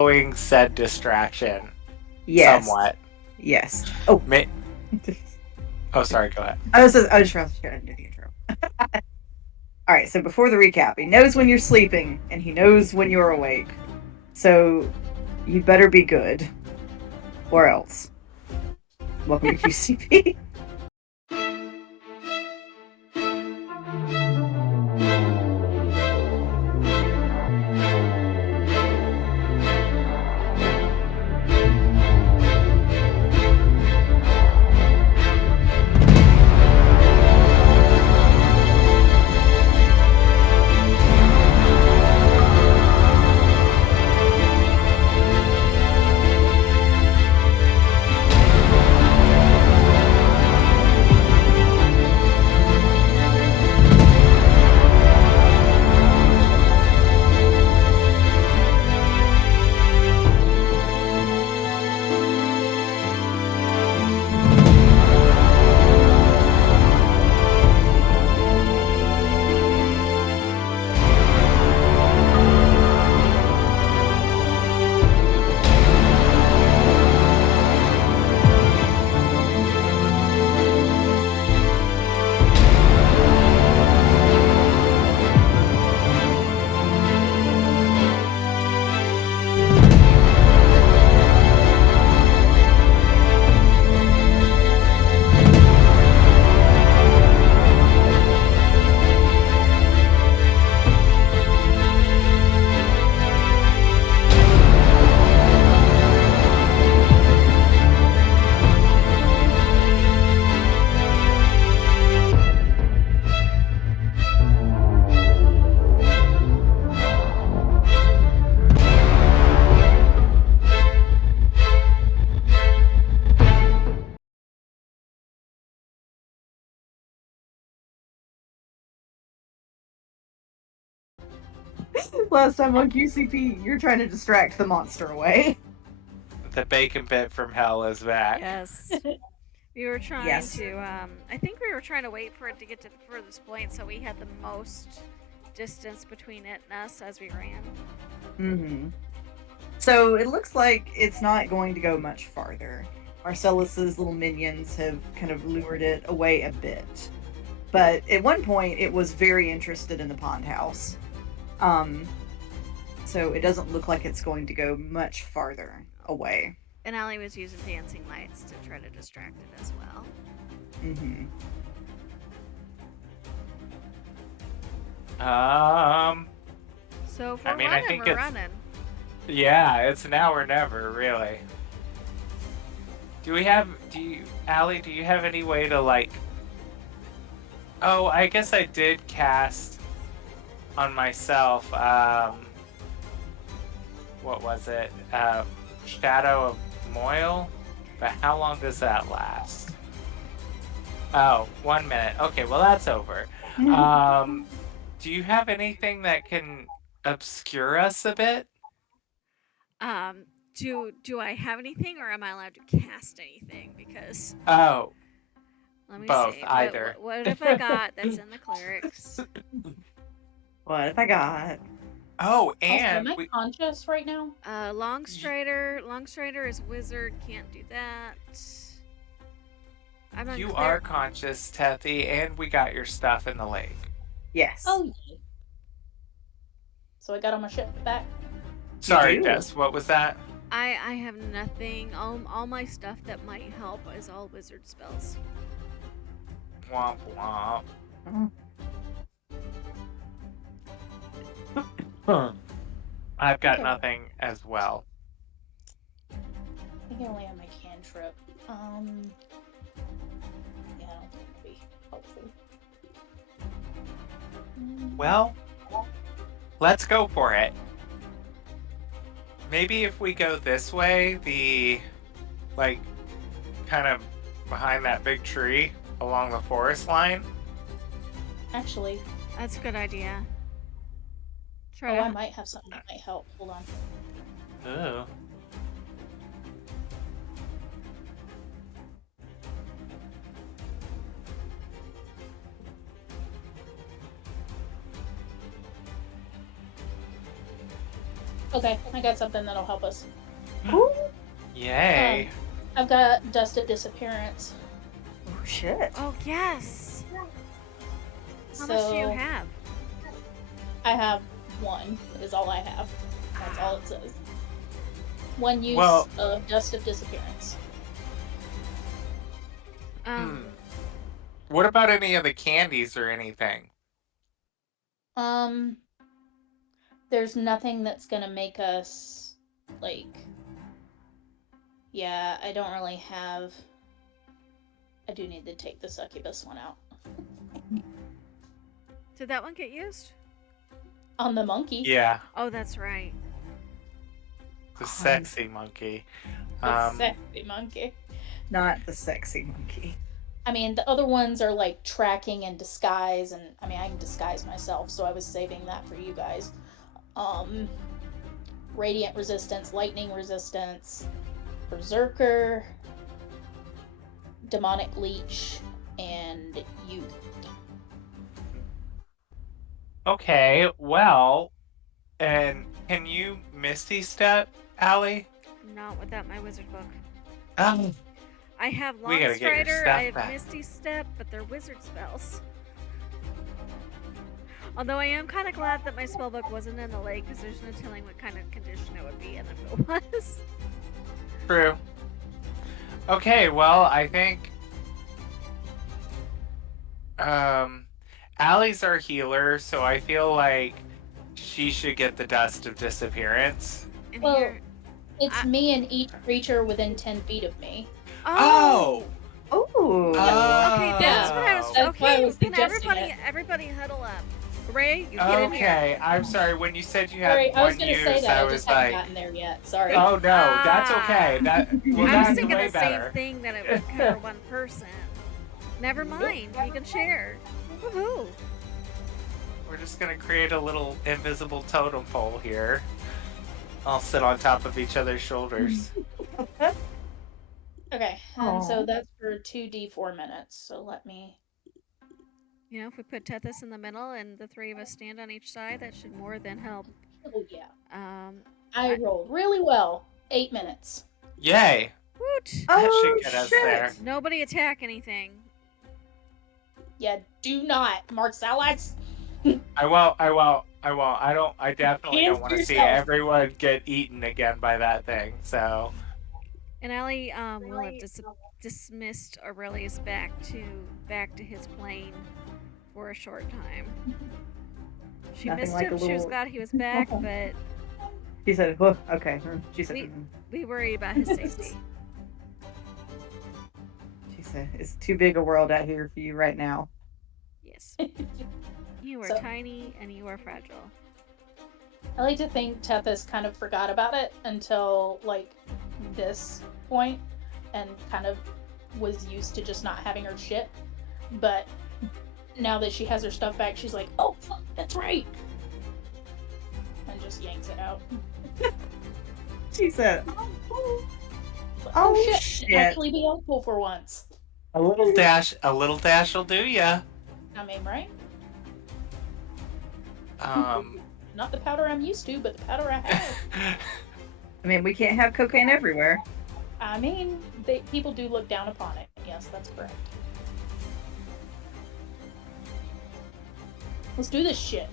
Following said distraction Yes. somewhat. Yes. Oh. May- oh, sorry, go ahead. I just realized I didn't do the intro. All right, so before the recap, he knows when you're sleeping and he knows when you're awake. So you better be good, or else. Welcome to QCP. Last time on QCP, you're trying to distract the monster away. The bacon bit from hell is back. Yes. We were trying Yes. to, I think we were trying to wait for it to get to the furthest point so we had the most distance between it and us as we ran. Mm-hmm. So it looks like it's not going to go much farther. Marcellus's little minions have kind of lured it away a bit. But at one point, it was very interested in the pond house. So it doesn't look like it's going to go much farther away. And Allie was using dancing lights to try to distract it as well. Mm-hmm. So if we're I mean, running, I think we're it's running. yeah, it's now or never, really. Allie, do you have any way to like? Oh, I guess I did cast on myself. What was it? Shadow of Moil. But how long does that last? Oh, 1 minute. Okay, well that's over. Do you have anything that can obscure us a bit? Do I have anything, or am I allowed to cast anything? Because Oh, let me both, see. either. What have I got that's in the clerics? What have I got? Oh, Also, and am I conscious right now? Longstrider is wizard. Can't do that. I'm you unclear. are conscious, Tethy, and we got your stuff in the lake. Yes. Oh, yay. So I got on my ship back. Sorry, do. Des, what was that? I have nothing. All my stuff that might help is all wizard spells. Womp womp. I've got Okay. nothing as well. I think I only have my cantrip. Yeah, I don't think it'll be helpful. Well, let's go for it. Maybe if we go this way, kind of behind that big tree along the forest line. Actually, That's a good idea. I might have something that might help. Hold on. Ooh. Okay, I got something that'll help us. Yay. I've got Dust of Disappearance. Oh shit. Oh yes. How So much do you have? I have one. Is all I have. That's all it says. One use Well- of Dust of Disappearance. What about any of the candies or anything? There's nothing that's gonna make us like. Yeah, I don't really have. I do need to take the succubus one out. Did that one get used? On the monkey. Yeah, Oh, that's right. the sexy monkey. The sexy monkey. Not the sexy monkey. I mean, the other ones are like tracking and disguise, and I mean, I can disguise myself, so I was saving that for you guys. Radiant resistance, lightning resistance, berserker, demonic leech, and youth. Okay, well, and can you Misty Step, Allie? Not without my wizard book. Um, I have We gotta Long get your Strider, stuff I have back. Misty Step, but they're wizard spells. Although I am kind of glad that my spellbook wasn't in the lake, because there's no telling what kind of condition it would be in if it was. True. Okay, well, I think Allie's our healer, so I feel like she should get the Dust of Disappearance. And Well, here. It's me and each creature within 10 feet of me. Oh! Oh. Okay, that's what I was. That's why I Okay, was then suggesting everybody huddle up. Ray, you get in here. Okay, I'm sorry. When you said you had Sorry, I was one gonna use, say that. I I was just haven't like, gotten there yet. Sorry. oh no, that's okay. That well, I was that's thinking way the same better. thing, that it would cover one person. Never mind, you can share. Woohoo! We're just gonna create a little invisible totem pole here. I'll sit on top of each other's shoulders. Okay, Aw. so that's for 2d4 minutes. So let me. You know, if we put Tethys in the middle and the three of us stand on each side, that should more than help. Oh yeah. I- I rolled really well. 8 minutes. Yay! Woot! That Oh should get us there. shit. Nobody attack anything. Yeah, do not, Marcellus. I won't. I definitely Hands don't want to to see yourself. everyone get eaten again by that thing. So And Allie will have dismissed Aurelius back to his plane for a short time. She Nothing missed like him. a She was little- glad he was back, but She said, oh, okay. She said, we worry about his safety. she said, it's too big a world out here for you right now. Yes. You are So- tiny and you are fragile. I like to think Tethys kind of forgot about it until like this point, and kind of was used to just not having her shit. But now that she has her stuff back, she's like, "Oh fuck, that's right," and just yanks it out. She said, Oh, shit! shit. Actually, be helpful for once. a little dash will do ya. I mean, right? Um, Not the powder I'm used to, but the powder I have. I mean, we can't have cocaine everywhere. I mean, people do look down upon it. Yes, that's correct. Let's do this shit.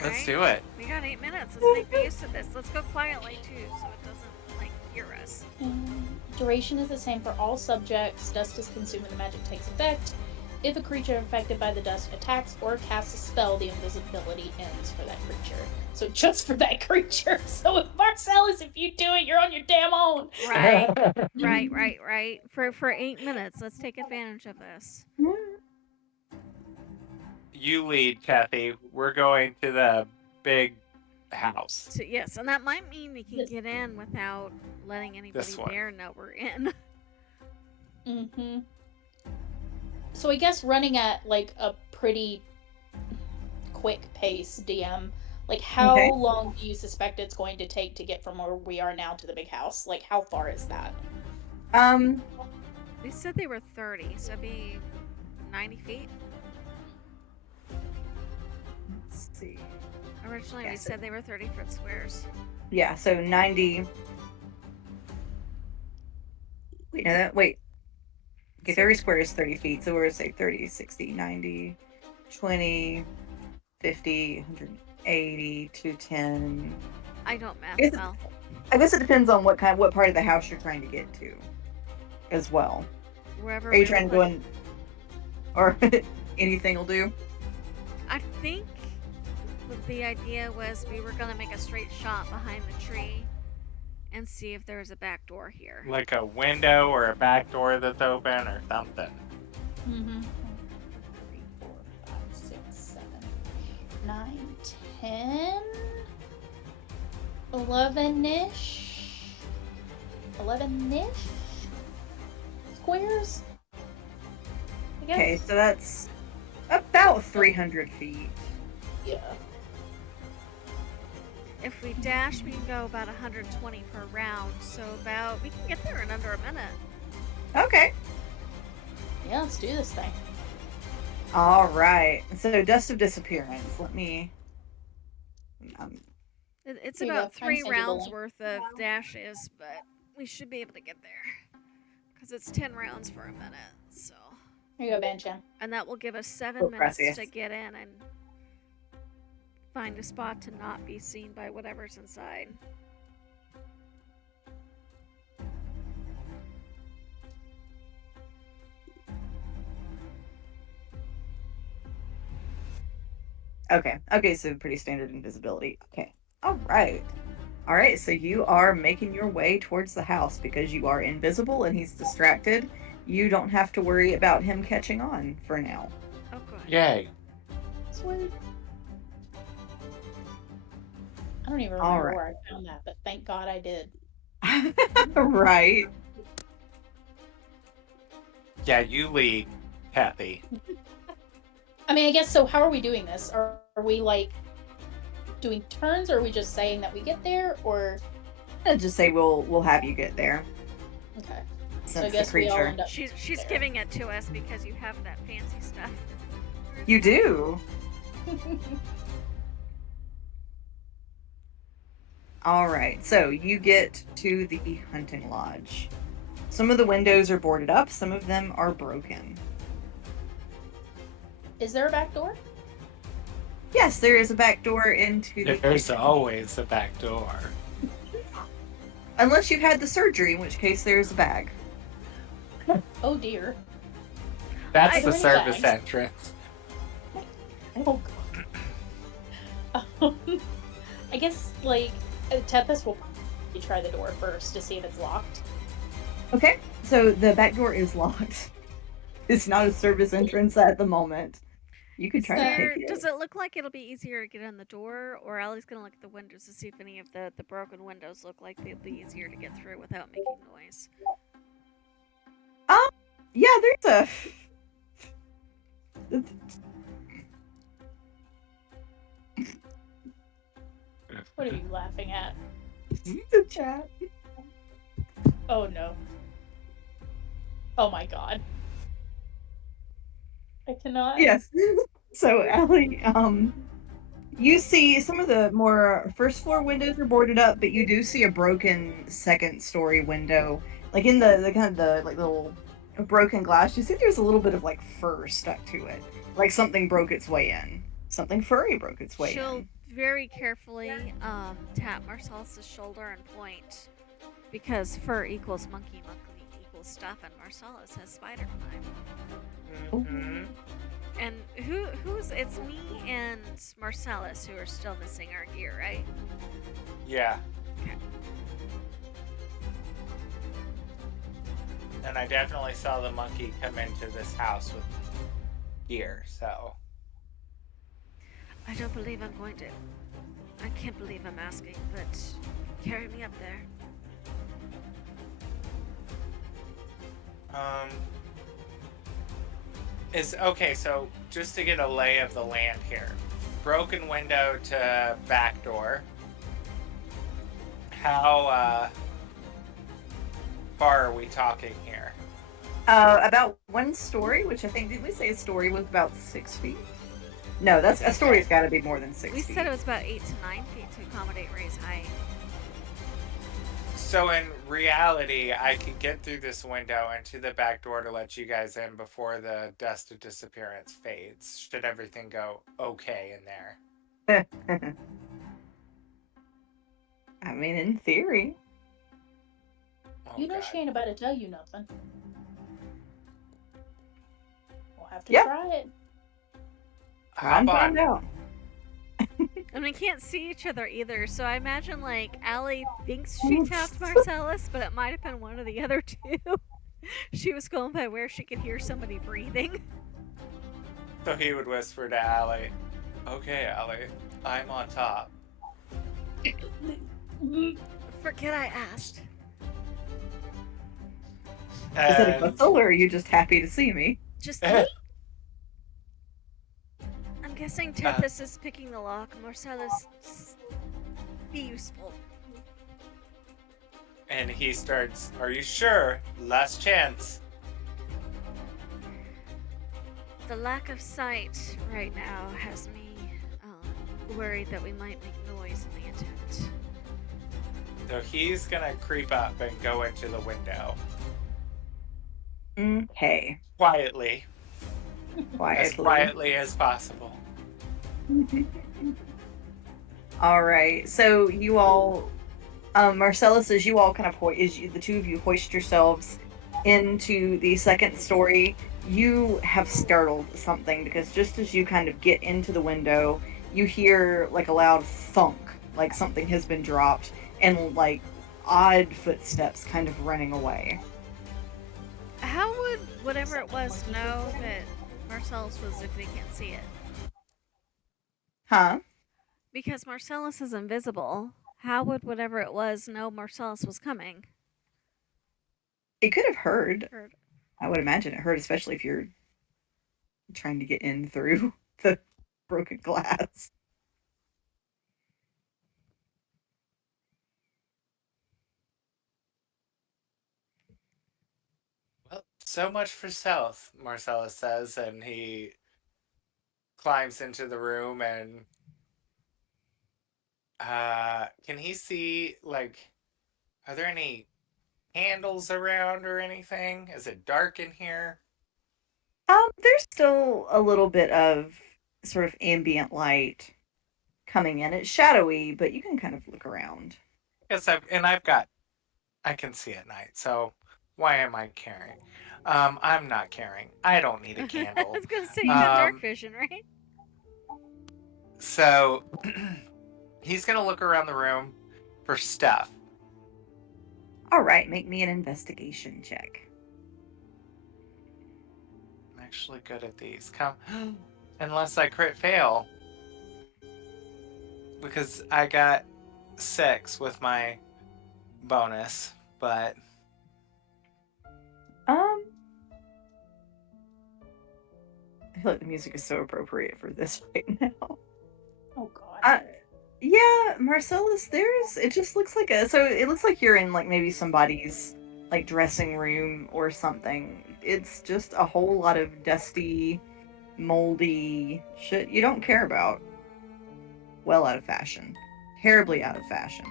let's Right? do it. We got 8 minutes. Let's make the use of this. Let's go quietly too, so it doesn't like hear us. Duration is the same for all subjects. Dust is consumed when the magic takes effect. If a creature affected by the dust attacks or casts a spell, the invisibility ends for that creature. So just for that creature. So if Marcellus, if you do it, you're on your damn own. Right. For 8 minutes, let's take advantage of this. You lead, Kathy. We're going to the big house. So, yes, and that might mean we can Yes. get in without letting anybody This one. there know we're in. Mm-hmm. So I guess running at like a pretty quick pace, DM. Like, how Okay. long do you suspect it's going to take to get from where we are now to the big house? Like, how far is that? They said they were 30, so it'd be 90 feet. Let's see. Originally, we Yes. said they were 30-foot squares. Yeah, so 90. Wait, no, wait. Okay, 30 square is 30 feet, so we're going to say 30, 60, 90, 20, 50, 180, 210. I don't math Is- well. I guess it depends on what part of the house you're trying to get to, as well. Wherever Are you we trying to would go in, or anything will do? I think the idea was we were gonna make a straight shot behind the tree and see if there was a back door here. Like a window or a back door that's open or something. Mm-hmm. 3, 4, 5, 6, 7, 9, 10, 11-ish. 11-ish squares. I guess. Okay, so that's about 300 feet. Yeah. If we dash, we can go about 120 per round, so we can get there in under a minute. Okay. Yeah, let's do this thing. All right. So, Dust of Disappearance. Let me. It's Here you about go. I'm 3 sending you the rounds link. worth of dashes, but we should be able to get there. Because it's 10 rounds for a minute, so. Here you go, Banchan. And that will give us 7 Oh, minutes gracias. to get in and find a spot to not be seen by whatever's inside. Okay. Okay, so pretty standard invisibility. Okay. All right. All right, so you are making your way towards the house because you are invisible and he's distracted. You don't have to worry about him catching on for now. Oh, good. Yay. Sweet. I don't even All remember right. where I found that, but thank God I did. Right. Yeah, you lead, Kathy. I mean, I guess so. How are we doing this? Are we like doing turns, or are we just saying that we get there, or I'd just say we'll have you get there. okay? Since So I the guess we all creature. end up. She's there. giving it to us because you have that fancy stuff. You do. All right. So you get to the hunting lodge. Some of the windows are boarded up. Some of them are broken. Is there a back door? Yes, there is a back door into the There's kitchen. always a back door. Unless you've had the surgery, in which case there's a bag. Oh dear. That's I- the How many service bags? entrance. Oh god. I guess like Tethys will probably try the door first to see if it's locked. Okay, so the back door is locked. It's not a service entrance at the moment. You could try to take it. Does it look like it'll be easier to get in the door, or Ellie's gonna look at the windows to see if any of the broken windows look like they'll be easier to get through without making noise? Yeah, there's a. What are you laughing at? The chat. Oh no. Oh my god. I cannot. Yes. So, Allie, you see some of the more first floor windows are boarded up, but you do see a broken second story window, like in the kind of the like little broken glass. You see there's a little bit of like fur stuck to it, like something broke its way in. Something furry broke its way She'll in. very carefully tap Marcellus's shoulder and point, because fur equals monkey, monkey equals stuff, and Marcellus has spider climb. Mhm. And who's it's me and Marcellus who are still missing our gear, right? Yeah. Okay. And I definitely saw the monkey come into this house with gear, so. I don't believe I'm going to. I can't believe I'm asking, but carry me up there. Okay, so just to get a lay of the land here. Broken window to back door. How far are we talking here? About one story, which I think, did we say a story was about 6 feet? No, that's a story's got to be more than 6 We feet. said it was about 8 to 9 feet to accommodate Ray's height. So in reality, I could get through this window and to the back door to let you guys in before the dust of disappearance fades. Should everything go okay in there? I mean, in theory. Oh, You know God. she ain't about to tell you nothing. We'll have to Yep. try it. Try and Hop find on. out. And we can't see each other either, so I imagine, like, Allie thinks she tapped Marcellus, but it might have been one of the other two. She was going by where she could hear somebody breathing. So he would whisper to Allie, "Okay, Allie, I'm on top." Forget I asked. Is it a And bustle, or are you just happy to see me? Just I'm guessing Tethys is picking the lock. Marcellus, be useful. and he starts, "Are you sure? Last chance." The lack of sight right now has me worried that we might make noise in the attempt. So he's gonna creep up and go into the window Okay. quietly, as Quietly. quietly as possible. All right. So you all, Marcellus, as you all kind of the two of you hoist yourselves into the second story, you have startled something, because just as you kind of get into the window, you hear like a loud thunk, like something has been dropped, and like odd footsteps kind of running away. How would whatever it was know that Marcellus was if they can't see it? Huh? Because Marcellus is invisible. How would whatever it was know Marcellus was coming? It could have heard. Heard. I would imagine it heard, especially if you're trying to get in through the broken glass. Well, so much for stealth, Marcellus says, and he climbs into the room and can he see, like, are there any candles around or anything? Is it dark in here? There's still a little bit of sort of ambient light coming in. It's shadowy, but you can kind of look around. Yes, I can see at night, so why am I caring? I'm not caring. I don't need a I candle. was gonna say you got dark vision, right? So he's gonna look around the room for stuff. All right, make me an investigation check. I'm actually good at these. Come, unless I crit fail, because I got 6 with my bonus, but I feel like the music is so appropriate for this right now. Oh god. Yeah, Marcellus, it just looks like it looks like you're in like maybe somebody's like dressing room or something. It's just a whole lot of dusty, moldy shit you don't care about. Well out of fashion. Terribly out of fashion.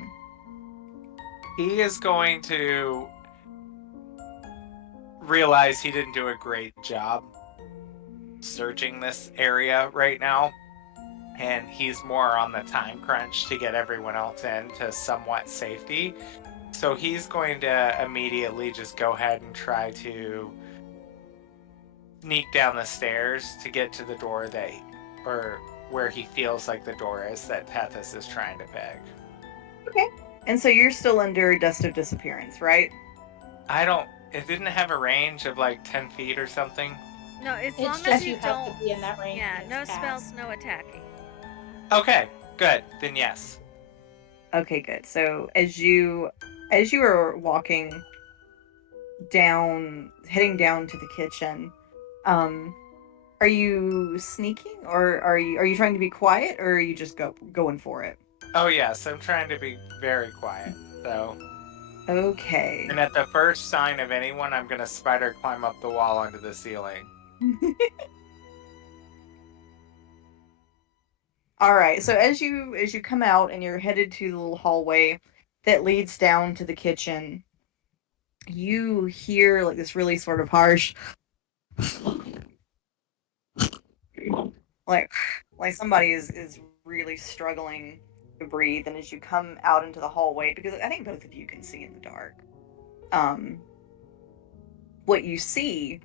he is going to realize he didn't do a great job searching this area right now, and he's more on the time crunch to get everyone else in to somewhat safety. So he's going to immediately just go ahead and try to sneak down the stairs to get to the door or where he feels like the door is that Tethys is trying to pick. Okay. And so you're still under dust of disappearance, right? It didn't have a range of like 10 feet or something. No, as It's long just as you you have don't. to be in that range. Yeah, when no it's spells, cast. no attacking. Okay, good. Then yes. Okay, good. So as you are walking down, heading down to the kitchen, are you sneaking, or are you trying to be quiet, or are you just going for it? Oh yes, I'm trying to be very quiet. So, Okay. and at the first sign of anyone, I'm gonna spider climb up the wall onto the ceiling. All right. So as you come out and you're headed to the little hallway that leads down to the kitchen, you hear like this really sort of harsh, like somebody is really struggling to breathe. And as you come out into the hallway, because I think both of you can see in the dark, what you see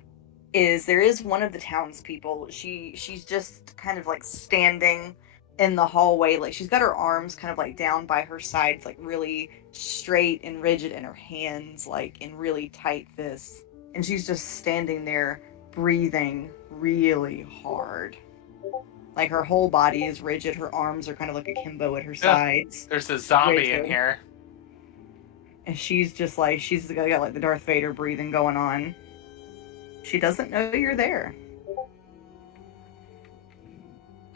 is there is one of the townspeople. She's just kind of like standing in the hallway, like she's got her arms kind of like down by her sides, like really straight and rigid, and her hands like in really tight fists, and she's just standing there breathing really hard. Like her whole body is rigid, her arms are kind of like akimbo at her sides. There's a zombie in Rigid. here. And she's just like, she's got like the Darth Vader breathing going on. She doesn't know you're there.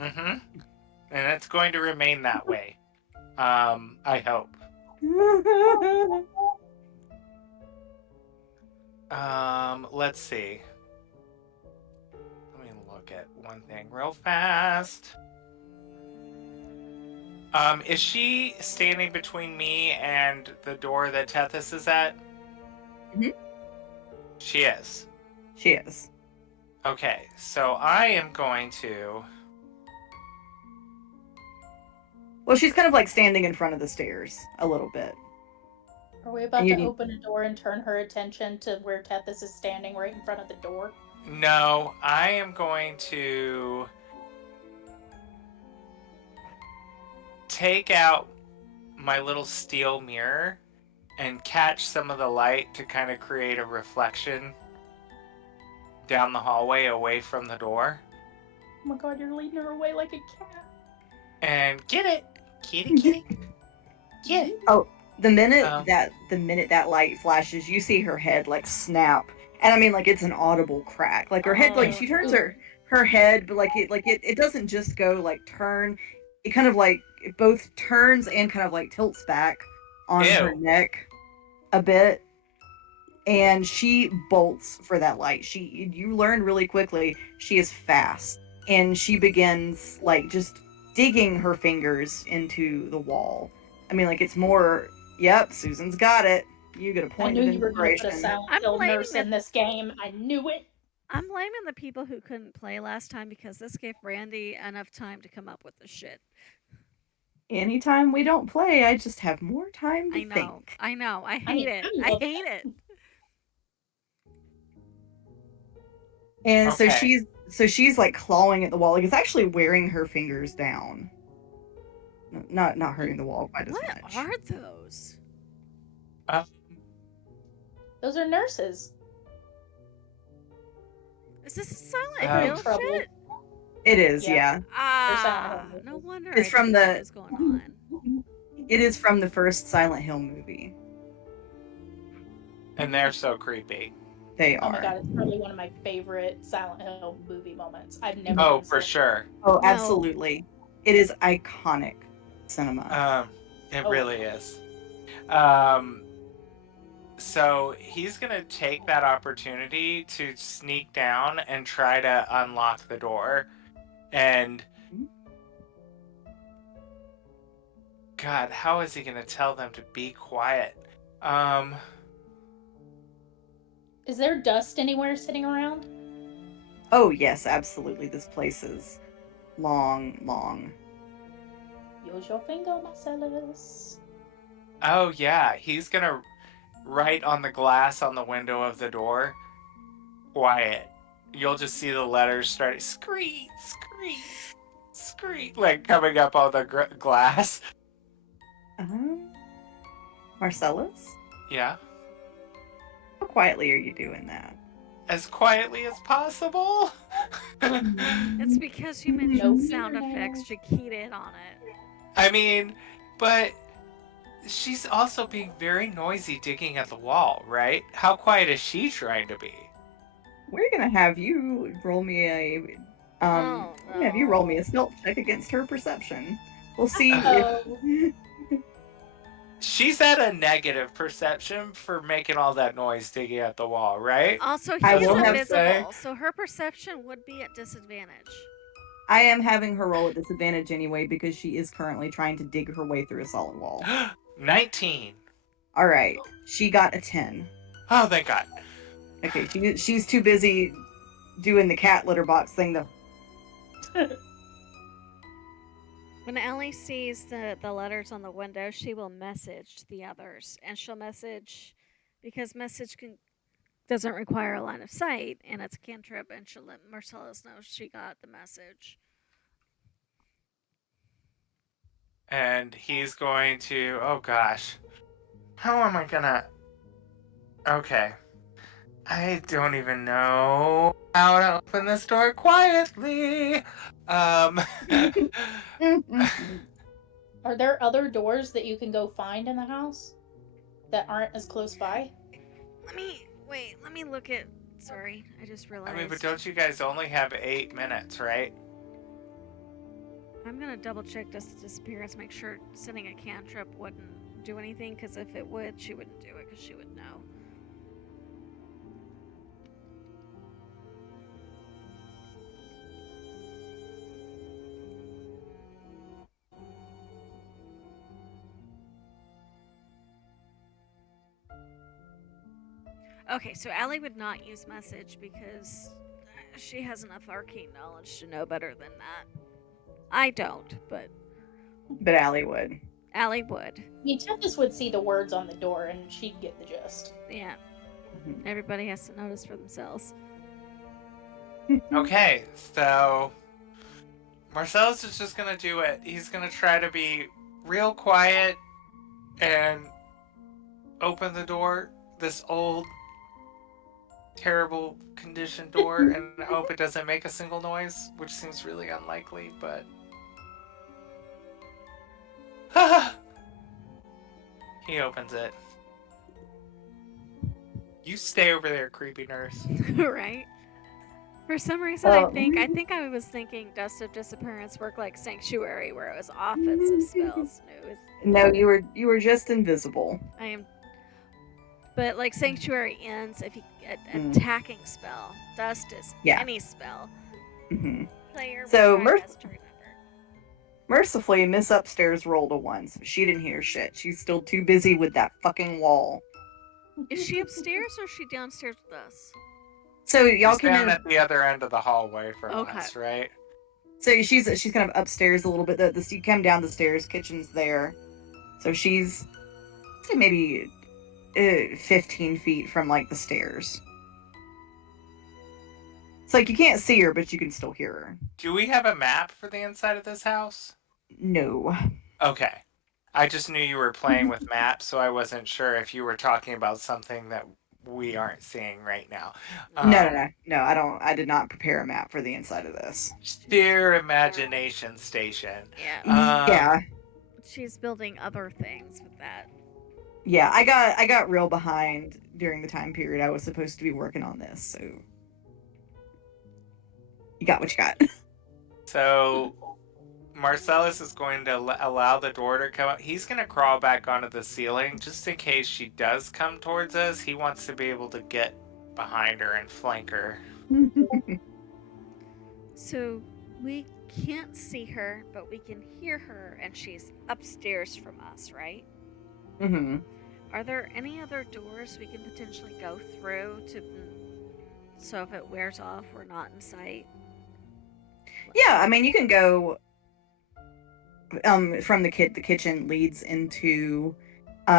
Mm-hmm. And it's going to remain that way. I hope. Let's see. Let me look at one thing real fast. Is she standing between me and the door that Tethys is at? Mm-hmm. She is. She is. Okay, so I am going to... Well, she's kind of like standing in front of the stairs a little bit. Are we about to open a door and turn her attention to where Tethys is standing right in front of the door? No, I am going to take out my little steel mirror and catch some of the light to kind of create a reflection down the hallway away from the door. Oh my god, you're leading her away like a cat. And get it! Kitty. Get it! Oh, the minute that light flashes, you see her head like snap. And I mean, like, it's an audible crack. Like her head, like she turns her head, but like it doesn't just go like turn. It kind of like it both turns and kind of like tilts back on her neck a bit. And she bolts for that light. You learn really quickly she is fast, and she begins like just digging her fingers into the wall. I mean, like, it's more. Yep, Susan's got it. You get a point of inspiration. I knew you were going to put a Silent Hill nurse in this game. I knew it. I'm blaming the people who couldn't play last time because this gave Brandy enough time to come up with the shit. Anytime we don't play, I just have more time to think. I know. I hate it. I hate it. And okay. so she's like clawing at the wall. Like, it's actually wearing her fingers down. Not hurting the wall quite as much. What are those? Those are nurses. Is this a Silent Hill shit? It is, yeah. No wonder. It's from the. What was going on. It is from the first Silent Hill movie. And they're so creepy. They are. Oh my god, it's probably one of my favorite Silent Hill movie moments. I've never. Oh, for sure. Oh, absolutely. It is iconic cinema. It really is. So he's gonna take that opportunity to sneak down and try to unlock the door, and God, how is he gonna tell them to be quiet? Is there dust anywhere sitting around? Oh yes, absolutely. This place is long. Use your finger, Marcellus. Oh yeah, he's gonna write on the glass on the window of the door, quiet. You'll just see the letters start screet, like coming up on the glass. Marcellus? Yeah? How quietly are you doing that? As quietly as possible. It's because you mentioned sound effects. You keyed in on it. I mean, but she's also being very noisy digging at the wall, right? How quiet is she trying to be? We're gonna have you roll me a have you roll me a stealth check against her perception. We'll see if she's at a negative perception for making all that noise digging at the wall, right? Also, he's invisible, so her perception would be at disadvantage. I am having her roll at disadvantage anyway because she is currently trying to dig her way through a solid wall. 19. All right, she got a 10. Oh, thank God. Okay, she's too busy doing the cat litter box thing though. When Ellie sees the letters on the window, she will message the others, and she'll message because doesn't require a line of sight, and it's a cantrip, and she'll let Marcellus know she got the message. And he's going to. Oh gosh, how am I gonna? Okay, I don't even know how to open this door quietly. Are there other doors that you can go find in the house that aren't as close by? Let me look at. Sorry, I just realized. I mean, but don't you guys only have 8 minutes, right? I'm gonna double check disappearance, make sure sending a cantrip wouldn't do anything, because if it would, she wouldn't do it, because she would know. Okay, so Allie would not use message because she has enough arcane knowledge to know better than that. I don't, but Allie would. Allie would. I mean, Tempest would see the words on the door and she'd get the gist. Yeah. Mhm. Everybody has to notice for themselves. Okay, so Marcellus is just gonna do it. He's gonna try to be real quiet and open the door, this old, terrible condition door, and hope it doesn't make a single noise, which seems really unlikely, but... He opens it. You stay over there, creepy nurse. Right? For some reason, I think I was thinking Dust of Disappearance worked like Sanctuary, where it was offensive spells. No, you were just invisible. I am. But like Sanctuary ends if you attacking spell. Dust is any spell. Mm-hmm. Player So has to remember. Mercifully, Miss Upstairs rolled a 1, so she didn't hear shit. She's still too busy with that fucking wall. Is she upstairs or is she downstairs with us? So y'all She's can down at the other end of the hallway from us, right? So she's kind of upstairs a little bit. You come down the stairs, kitchen's there. So she's, say maybe 15 feet from like the stairs. It's like you can't see her, but you can still hear her. Do we have a map for the inside of this house? No. Okay. I just knew you were playing with maps, so I wasn't sure if you were talking about something that we aren't seeing right now. No. I did not prepare a map for the inside of this. Sheer imagination station. Yeah. Yeah. She's building other things with that. Yeah, I got real behind during the time period I was supposed to be working on this, so you got what you got. So Marcellus is going to allow the door to come up. He's going to crawl back onto the ceiling just in case she does come towards us. He wants to be able to get behind her and flank her. So we can't see her, but we can hear her, and she's upstairs from us, right? Mm-hmm. Are there any other doors we can potentially go through so if it wears off, we're not in sight? Yeah, I mean you can go from the kitchen leads into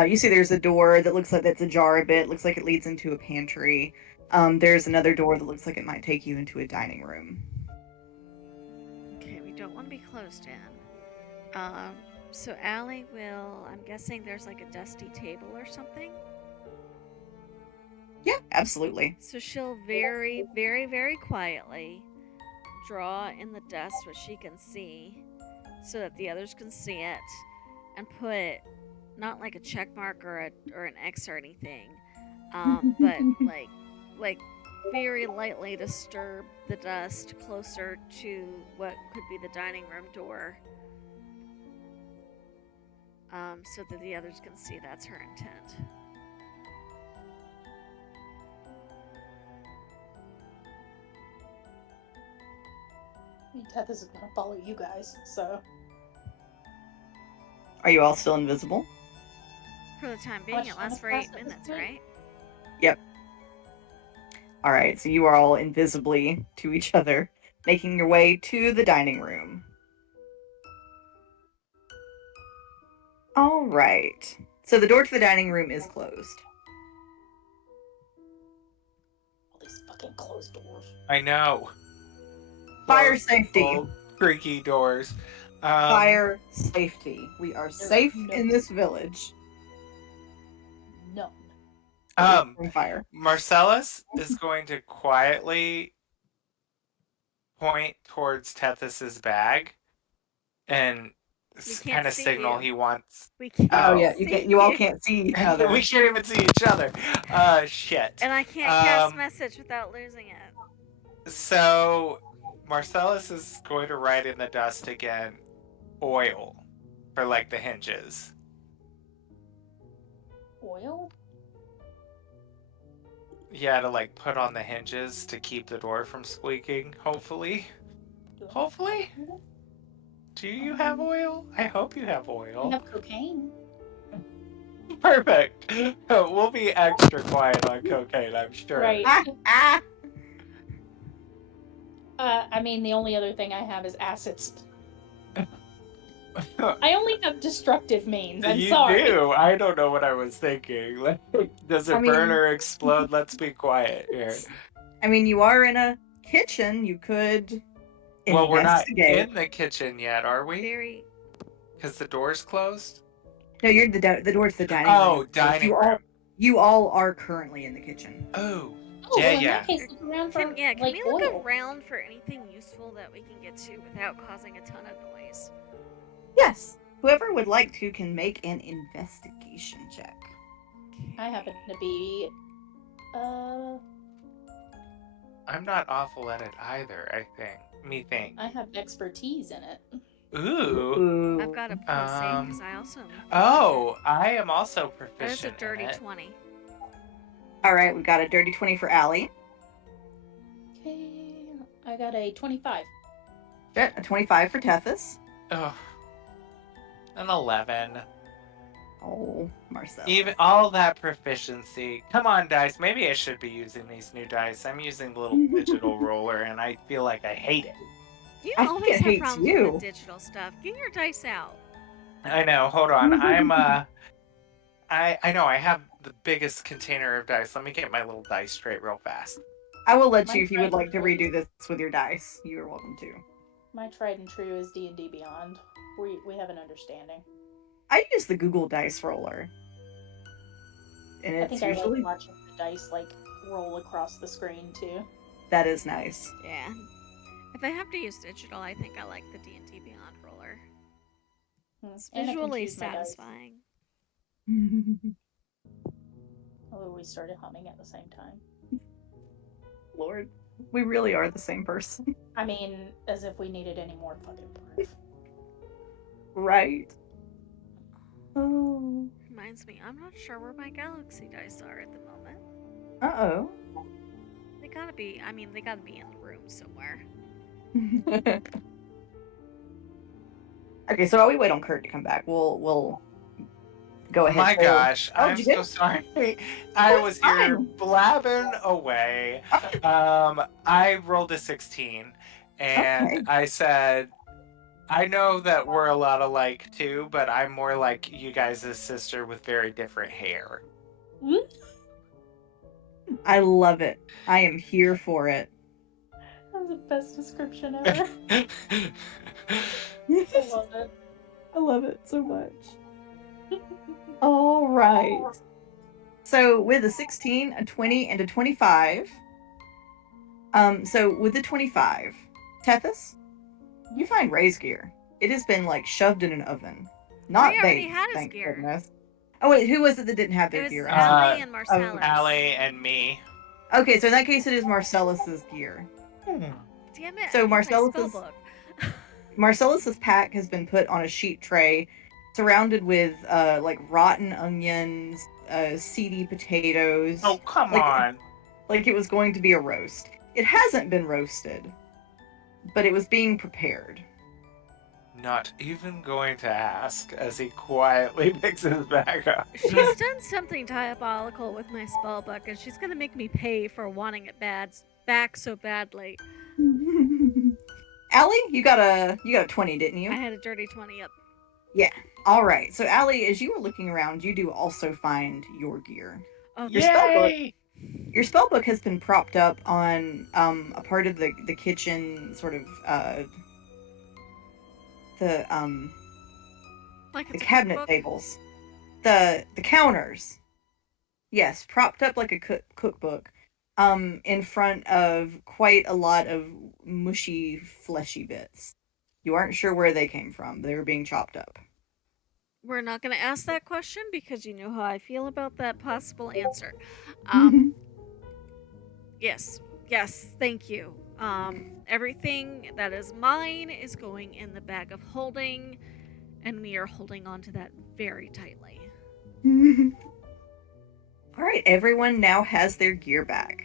you see there's a door that looks like that's ajar a bit, looks like it leads into a pantry. There's another door that looks like it might take you into a dining room. Okay, we don't want to be closed in. So Allie will, I'm guessing there's like a dusty table or something? Yeah, absolutely. So she'll very, very, very quietly draw in the dust what she can see so that the others can see it, and put not like a check mark or an X or anything, but like very lightly disturb the dust closer to what could be the dining room door, so that the others can see that's her intent. I mean, Tethys is gonna follow you guys, so. Are you all still invisible? For the time How being, much it time lasts has for passed 8 at this minutes, point? right? Yep. All right, so you are all invisibly to each other, making your way to the dining room. All right. So the door to the dining room is closed. All these fucking closed doors. I know. Fire Closed, safety. old, creaky doors. Fire safety. We are safe no- in this village None. from fire. Marcellus is going to quietly point towards Tethys's bag and We can't kind of see signal you. he wants. We can't Oh yeah, see you all can't see each other. We can't even see each other. Shit. And I can't cast Um, message without losing it. So Marcellus is going to write in the dust again, oil for like the hinges. Oil? Yeah, to like put on the hinges to keep the door from squeaking, hopefully. Do I- Hopefully? Do you have oil? I hope you have I oil. have cocaine. Perfect. We'll be extra quiet on cocaine, I'm sure. Right. Ah! I mean, the only other thing I have is acids. I only have destructive means. I'm you sorry. do. I don't know what I was thinking. Like, does it I mean- burn or explode? Let's be quiet here. I mean, you are in a kitchen. You could Well, we're not investigate. in the kitchen yet, are we? Very. Because the door's closed? No, you're the door to the dining Oh, room. dining you room. All, you all are currently in the kitchen. Oh. Oh, Yeah, well, in yeah. that case, look around for Can like we look oil. around for anything useful that we can get to without causing a ton of noise? Yes. Whoever would like to can make an investigation check. I happen to be, I'm not awful at it either, I think. I have expertise in it. Ooh. I've got a plus 8 because I also. Oh, I am also proficient That is a dirty in it. 20. All right, we got a dirty 20 for Allie. Okay, I got a 25. A 25 for Tethys. Oh. An 11. Oh, Marcel. Even all that proficiency. Come on, dice. Maybe I should be using these new dice. I'm using the little digital roller, and I feel like I hate it. You I think always it have hates problems you. with the digital stuff. Get your dice out. I know. Hold on. I know. I have the biggest container of dice. Let me get my little dice straight real fast. I will let My you if you would like to friend- redo this with your dice. You are welcome to. My tried and true is D&D Beyond. We have an understanding. I use the Google Dice Roller. And I it's think I usually like watching the dice like roll across the screen too. that is nice. Yeah. If I have to use digital, I think I like the D&D Beyond roller. It's And I can visually choose my dice. satisfying. Although we started humming at the same time. Lord, we really are the same person. I mean, as if we needed any more fucking proof. Right. Oh. Reminds me, I'm not sure where my galaxy dice are at the moment. Uh-oh. They gotta be, they gotta be in the room somewhere. Okay, so while we wait on Kurt to come back, we'll go ahead. My gosh, Oh, I'm you so did? sorry. I That's was here fine. blabbing away. I rolled a 16, and Okay. I said, I know that we're a lot alike too, but I'm more like you guys' sister with very different hair. I love it. I am here for it. That's the best description ever. I love it. I love it so much. All right. So with a 16, a 20, and a 25. So with the 25, Tethys, you find Ray's gear. It has been like shoved in an oven. Not Ray already baked, had his thank gear. goodness. Oh wait, who was it that didn't have It their was gear? Allie and Marcellus. Allie and me. Okay, so in that case, it is Marcellus's gear. Damn it. So I need my Marcellus spell is- book. Marcellus's pack has been put on a sheet tray, surrounded with like rotten onions, seedy potatoes. Oh, come Like- on. Like it was going to be a roast. It hasn't been roasted, but it was being prepared. Not even going to ask as he quietly picks his bag up. She's done something diabolical with my spell book, and she's gonna make me pay for wanting it back so badly. Allie, you got a 20, didn't you? I had a dirty 20 up. All right. So Allie, as you were looking around, you do also find your gear. Oh, Your Your spell book has been propped up on a part of the kitchen, sort of the like the it's a cabinet cookbook? tables, the counters. Yes, propped up like a cookbook, in front of quite a lot of mushy, fleshy bits. You aren't sure where they came from. They were being chopped up. We're not gonna ask that question because you know how I feel about that possible answer. Yes, thank you. Everything that is mine is going in the bag of holding, and we are holding on to that very tightly. All right, everyone now has their gear back.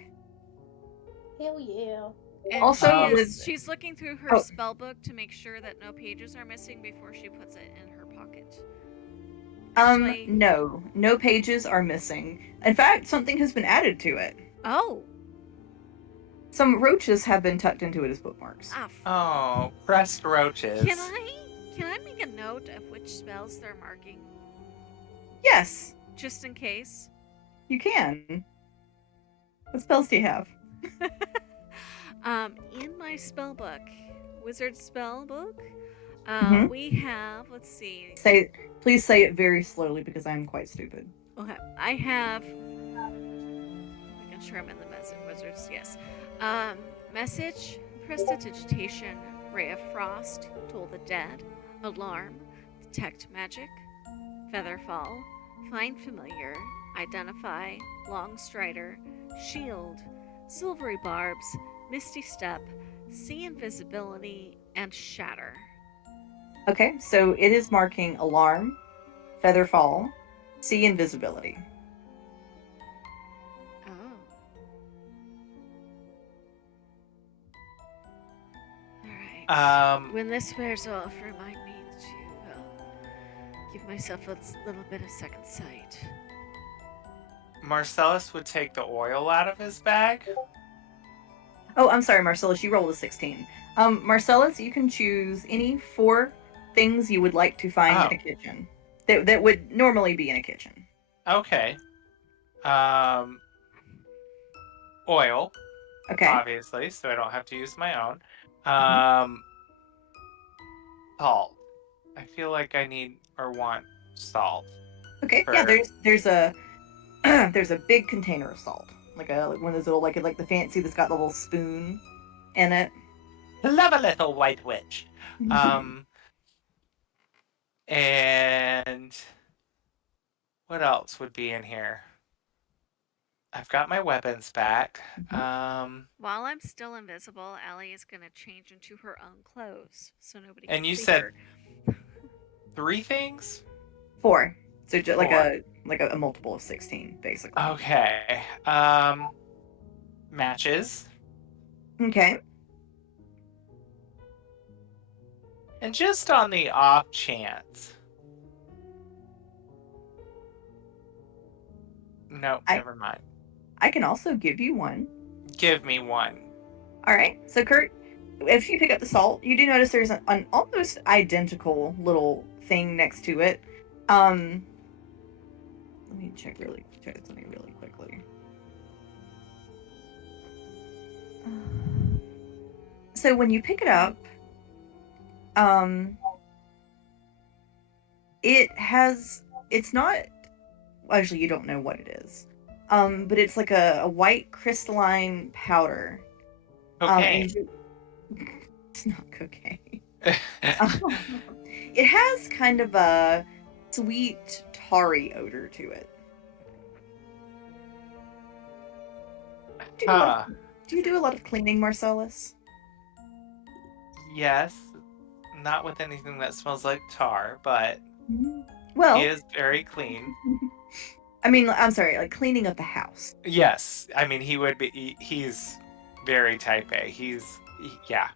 Hell yeah. And Also, she's looking through her Oh. spell book to make sure that no pages are missing before she puts it in her pocket. Actually- No pages are missing. In fact, something has been added to it. Oh. Some roaches have been tucked into it as bookmarks. Oh, pressed roaches. Can I make a note of which spells they're marking, Yes, just in case? you can. What spells do you have? In my spell book, wizard spell book, Mhm. we have. Let's see. Please say it very slowly because I am quite stupid. Okay, I have. Making sure I'm in the wizards. Yes. Message, prestidigitation, ray of frost, toll the dead, alarm, detect magic, featherfall, find familiar, identify, long strider, shield, silvery barbs, misty step, see invisibility, and shatter. Okay, so it is marking alarm, featherfall, see invisibility. Oh. Alright. When this wears off, remind me to give myself a little bit of second sight. Marcellus would take the oil out of his bag. Oh, I'm sorry, Marcellus, you rolled a 16. Marcellus, you can choose any 4 things you would like to find in a kitchen that would normally be in a kitchen. Okay. Oil. Okay. Obviously, so I don't have to use my own. Salt. I feel like I need or want salt. Okay. Yeah, there's a there's a big container of salt, like one of those little like the fancy that's got the little spoon in it. Love a little white witch. And what else would be in here? I've got my weapons back. While I'm still invisible, Allie is gonna change into her own clothes so nobody can And you see said her. 3 things? 4. So just like 4. a multiple of 16, basically. Okay. Matches. Okay. And just on the off chance. No, never mind. I can also give you one. Give me one. All right. So Kurt, if you pick up the salt, you do notice there's an almost identical little thing next to it. Let me check something really quickly. So when you pick it up, it's not, actually you don't know what it is. But it's like a white crystalline powder. Okay. It's not cocaine. It has kind of a sweet, tarry odor to it. Do you do a lot of cleaning, Marcellus? Yes. Not with anything that smells like tar, but Well, he is very clean. I mean, I'm sorry, like cleaning of the house. Yes. I mean, he would be. He's very type A. Yeah.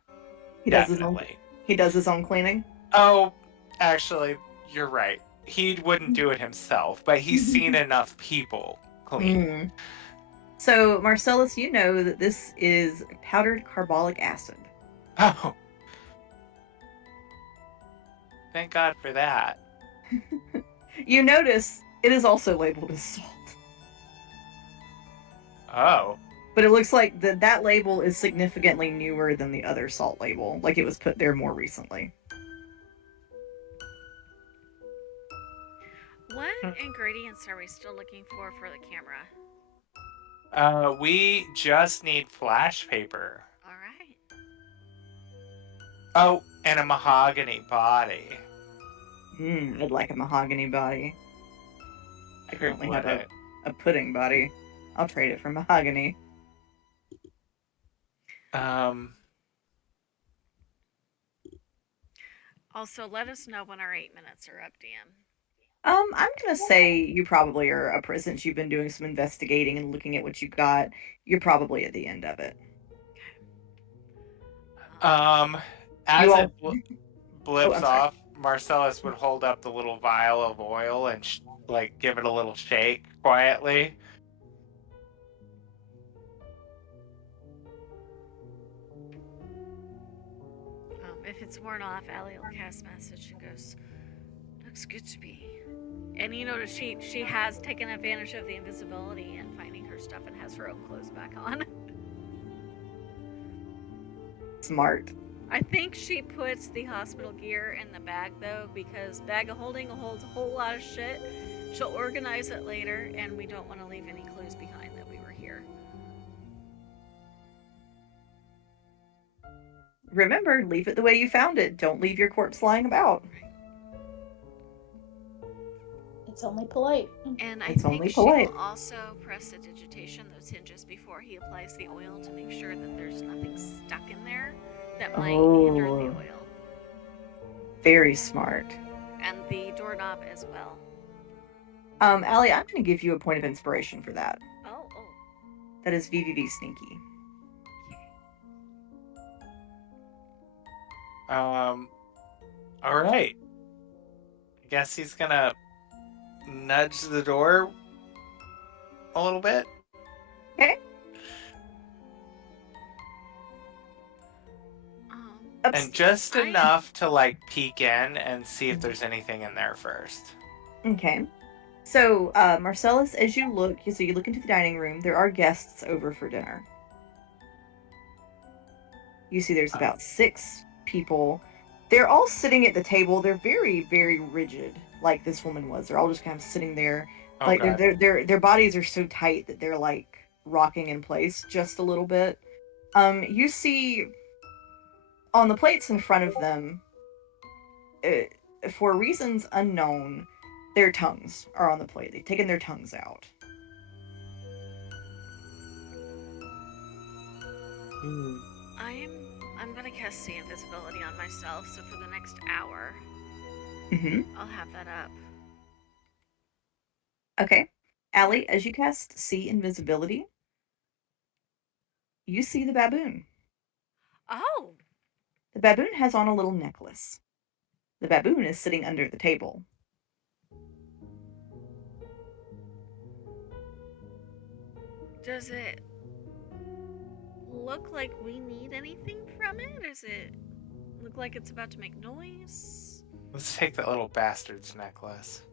He does his own. Definitely. He does his own cleaning. Oh, actually, you're right. He wouldn't do it himself, but he's seen enough people clean. Mm. So, Marcellus, you know that this is powdered carbolic acid. Oh. Thank God for that. You notice it is also labeled as salt. Oh. But it looks like that label is significantly newer than the other salt label. Like it was put there more recently. What ingredients are we still looking for the camera? We just need flash paper. All right. Oh, and a mahogany body. I'd like a mahogany body. I currently have Would a pudding body. I'll trade it for mahogany. Also, let us know when our 8 minutes are up, DM. I'm gonna say you probably are since you've been doing some investigating and looking at what you got, you're probably at the end of it. As You it blips I'm sorry. off, Marcellus would hold up the little vial of oil and like give it a little shake quietly. If it's worn off, Allie will cast message and goes, "Looks good to me." And you notice she has taken advantage of the invisibility and finding her stuff and has her own clothes back on. Smart. I think she puts the hospital gear in the bag though, because bag of holding holds a whole lot of shit. She'll organize it later, and we don't want to leave any clues behind that we were here. Remember, leave it the way you found it. Don't leave your corpse lying about. It's only polite. And I It's think only she polite. will also prestidigitation those hinges before he applies the oil to make sure that there's nothing stuck in there that might hinder the Oh. oil. Very smart. And the doorknob as well. Allie, I'm going to give you a point of inspiration for that. Oh. That is VVV Sneaky. All right. I guess he's gonna nudge the door a little bit. Okay. And just enough to like peek in and see if there's anything in there first. Okay. So, Marcellus, as you look, so you look into the dining room, there are guests over for dinner. You see there's about 6 people. They're all sitting at the table. They're very, very rigid, like this woman was. They're all just kind of sitting there. Oh, Like God. their bodies are so tight that they're like rocking in place just a little bit. You see on the plates in front of them, for reasons unknown, their tongues are on the plate. They've taken their tongues out. I'm gonna cast the invisibility on myself, so for the next hour, I'll have that up. Okay. Allie, as you cast See Invisibility, you see the baboon. Oh! The baboon has on a little necklace. The baboon is sitting under the table. Does it look like we need anything from it? Does it look like it's about to make noise? Let's take that little bastard's necklace.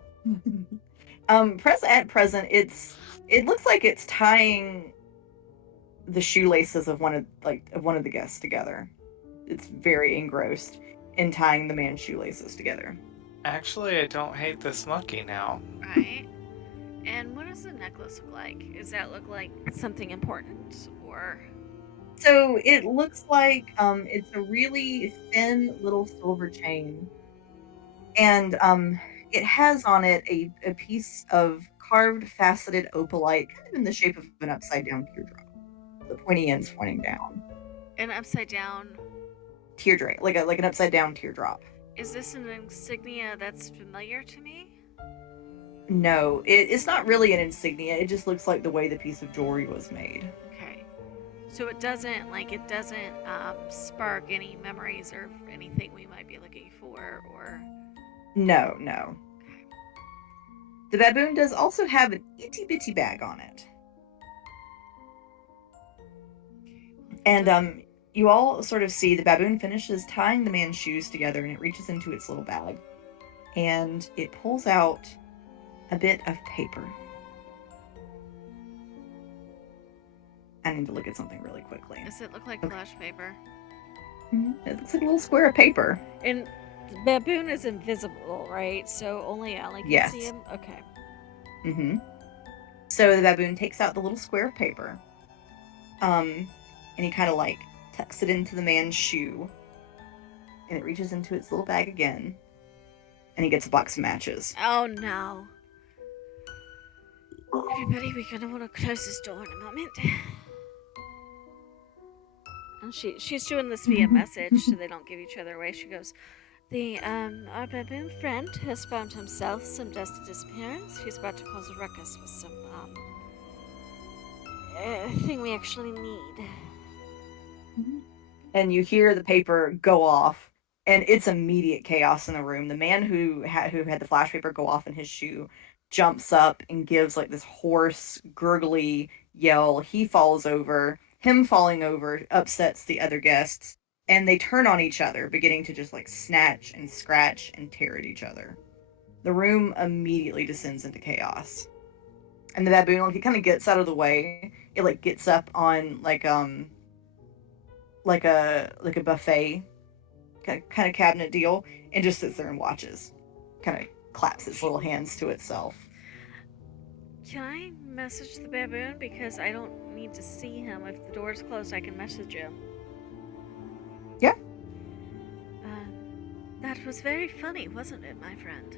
At present, it looks like it's tying the shoelaces of one of the guests together. It's very engrossed in tying the man's shoelaces together. Actually, I don't hate this monkey now. Right. And what does the necklace look like? Does that look like something important, or? So it looks like it's a really thin little silver chain, and it has on it a piece of carved faceted opalite, kind of in the shape of an upside down teardrop. The pointy ends pointing down. An upside down Teardrop, like an upside down teardrop. Is this an insignia that's familiar to me? No, it's not really an insignia. It just looks like the way the piece of jewelry was made. Okay. So it doesn't spark any memories or anything we might be looking for, or No, no. The baboon does also have an itty bitty bag on it. And you all sort of see the baboon finishes tying the man's shoes together, and it reaches into its little bag. And it pulls out a bit of paper. I need to look at something really quickly. Does it look like flash paper? It looks like a little square of paper. And the baboon is invisible, right? So only Allie can Yes. see him? Okay. So the baboon takes out the little square of paper. And he kind of like tucks it into the man's shoe. And it reaches into its little bag again. And he gets a box of matches. Oh no. Everybody, we're gonna want to close this door in a moment. And she's doing this via message so they don't give each other away. She goes, our baboon friend has found himself some dusty disappearance. He's about to cause a ruckus with some, thing we actually need. And you hear the paper go off, and it's immediate chaos in the room. The man who had the flash paper go off in his shoe jumps up and gives like this hoarse, gurgly yell. He falls over. Him falling over upsets the other guests, and they turn on each other, beginning to just like snatch and scratch and tear at each other. The room immediately descends into chaos. And the baboon, like, it kind of gets out of the way. It like gets up on like a buffet kind of cabinet deal, and just sits there and watches. Kind of claps its little hands to itself. Can I message the baboon? Because I don't need to see him. If the door's closed, I can message him. Yeah. That was very funny, wasn't it, my friend?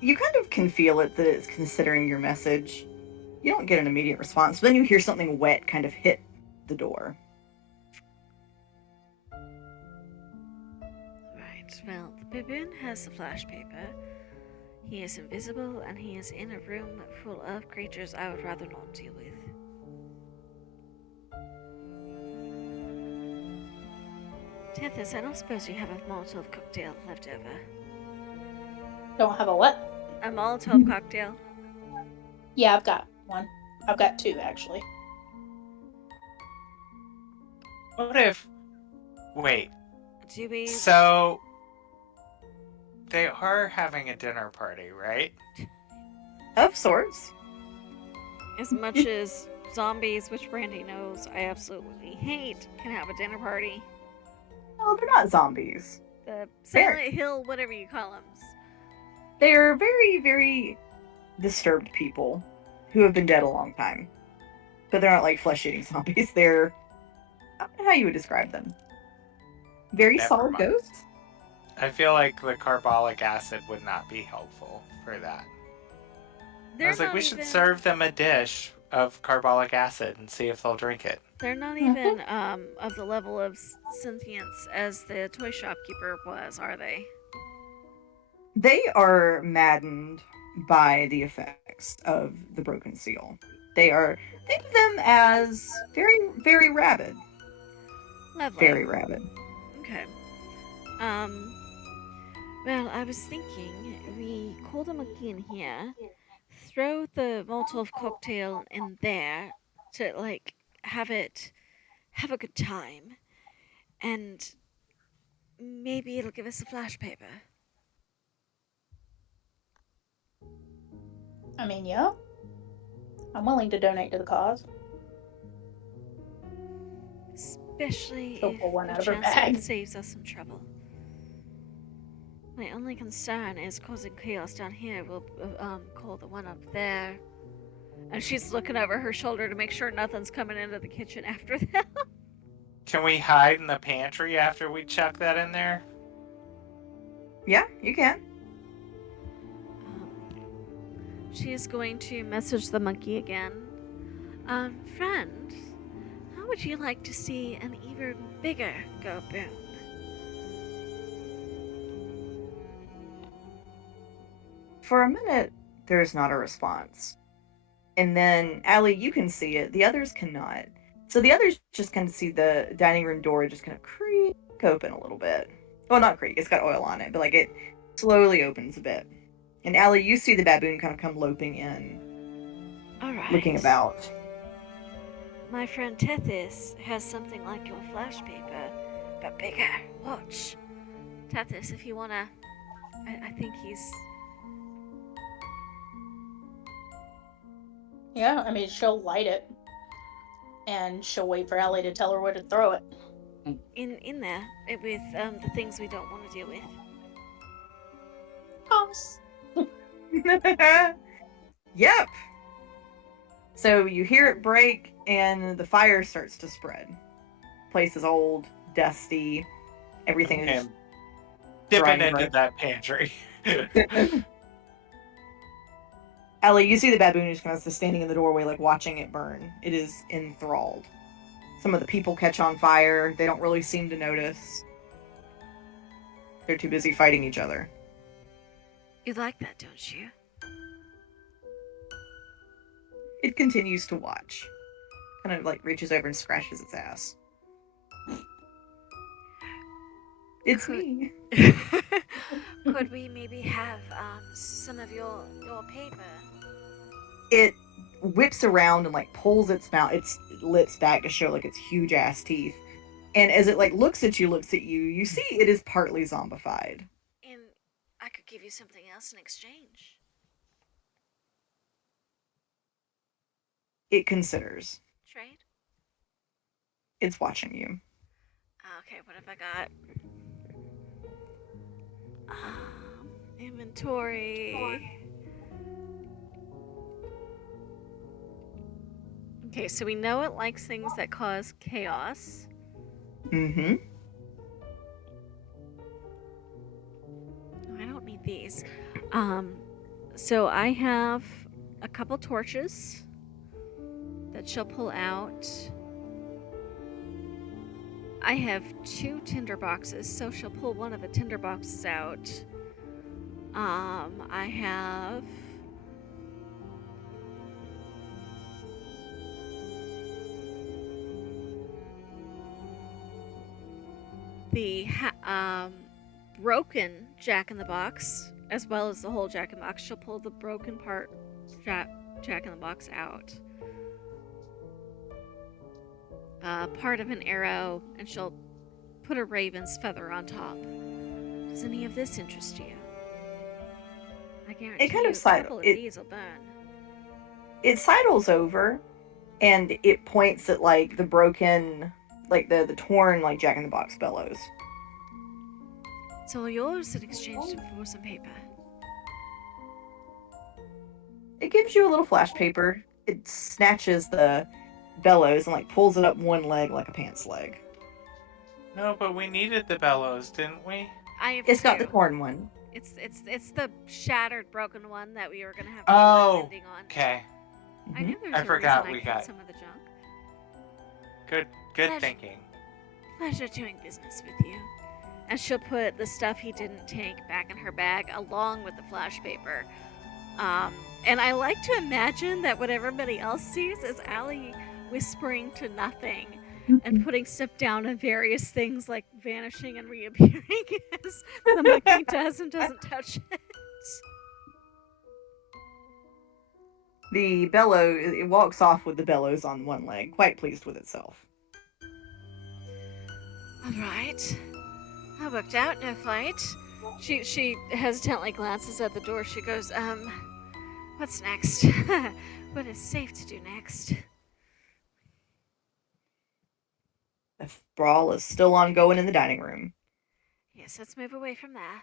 You kind of can feel it that it's considering your message. You don't get an immediate response, but then you hear something wet kind of hit the door. Right, well, the baboon has the flash paper. He is invisible, and he is in a room full of creatures I would rather not deal with. Tethys, I don't suppose you have a Molotov cocktail left over. Don't have a what? A Molotov cocktail? Yeah, I've got one. I've got two, actually. What if... Wait. Do we... So... They are having a dinner party, right? Of sorts. As much as zombies, which Brandy knows I absolutely hate, can have a dinner party. No, they're not zombies. The Silent Hill, whatever you call them. They're very, very disturbed people who have been dead a long time. But they're not like flesh-eating zombies. They're... I don't know how you would describe them. Very Never solid mind. ghosts. I feel like the carbolic acid would not be helpful for that. I was like, we should serve them a dish of carbolic acid and see if they'll drink it. They're not even of the level of sentience as the toy shopkeeper was, are they? They are maddened by the effects of the broken seal. They are... Think of them as very, very rabid. Lovely. Very rabid. Okay. Well, I was thinking we call them again here, throw the Molotov cocktail in there to, like, have a good time, and maybe it'll give us a flash paper. I mean, yeah. I'm willing to donate to the cause. Especially She'll if pull one out the of her chance bag. it saves us some trouble. My only concern is causing chaos down here. We'll call the one up there. And she's looking over her shoulder to make sure nothing's coming into the kitchen after them. Can we hide in the pantry after we chuck that in there? Yeah, you can. She is going to message the monkey again. Friend, how would you like to see an even bigger go boom? For a minute, there's not a response. And then, Allie, you can see it. The others cannot. So the others just kind of see the dining room door just kind of creak open a little bit. Well, not creak, it's got oil on it, but like it slowly opens a bit. And Allie, you see the baboon kind of come loping in, Alright. looking about. My friend Tethys has something like your flash paper, but bigger. Watch. Tethys, if you wanna. I think he's. Yeah, I mean, she'll light it. And she'll wait for Allie to tell her where to throw it. In there, with the things we don't want to deal with. Toss. Yep. So you hear it break, and the fire starts to spread. Place is old, dusty. Everything is. Dipping drying into bright. that pantry. Ellie, you see the baboon just kind of standing in the doorway, like watching it burn. It is enthralled. Some of the people catch on fire. They don't really seem to notice. They're too busy fighting each other. You like that, don't you? It continues to watch. Kind of like reaches over and scratches its ass. It's me. Could we maybe have some of your paper? It whips around and like pulls its lips back to show like its huge ass teeth. And as it like looks at you, you see it is partly zombified. And I could give you something else in exchange. It considers. Trade? It's watching you. Okay, what have I got? Inventory. Okay, so we know it likes things that cause chaos. Mm-hmm. I don't need these. So I have a couple torches that she'll pull out. I have 2 tinder boxes, so she'll pull one of the tinder boxes out. I have the broken Jack-in-the-Box, as well as the whole Jack-in-the-Box. She'll pull the broken part Jack-in-the-Box out. Part of an arrow, and she'll put a raven's feather on top. Does any of this interest you? I guarantee It kind you of a couple of these will burn. It sidles over, and it points at like the broken, like the torn like Jack-in-the-Box bellows. It's all yours in exchange for some paper. It gives you a little flash paper. It snatches the bellows and like pulls it up one leg like a pants leg. No, but we needed the bellows, didn't we? I have It's got the 2. torn one. It's the shattered, broken one that we were gonna have Oh, ending on. okay. I knew there I was a forgot reason we I kept got- some of the junk. Good Flash. thinking. Pleasure doing business with you. And she'll put the stuff he didn't take back in her bag along with the flash paper. And I like to imagine that what everybody else sees is Allie whispering to nothing and putting stuff down on various things like vanishing and reappearing as the monkey does and doesn't touch it. The bellow, it walks off with the bellows on one leg, quite pleased with itself. Alright. That worked out, no fight. She hesitantly glances at the door. She goes, what's next? What is safe to do next? The brawl is still ongoing in the dining room. Yes, let's move away from there.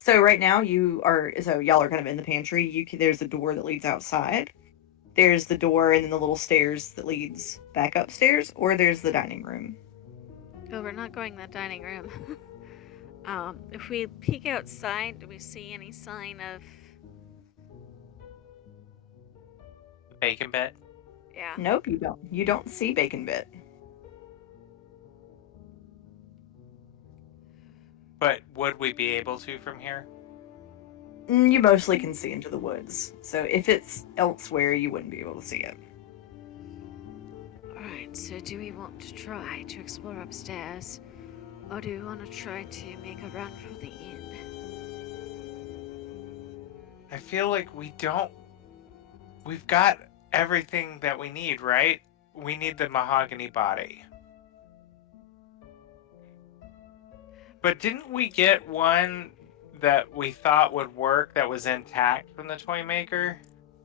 So right now y'all are kind of in the pantry. There's a door that leads outside. There's the door and then the little stairs that leads back upstairs, or there's the dining room. Oh, we're not going to the dining room. If we peek outside, do we see any sign of... Bacon bit. Yeah. Nope, you don't. You don't see Bacon Bit. But would we be able to from here? You mostly can see into the woods. So if it's elsewhere, you wouldn't be able to see it. Alright, so do we want to try to explore upstairs? Or do we want to try to make a run for the inn? I feel like we don't. We've got everything that we need, right? We need the mahogany body. But didn't we get one that we thought would work that was intact from the toy maker?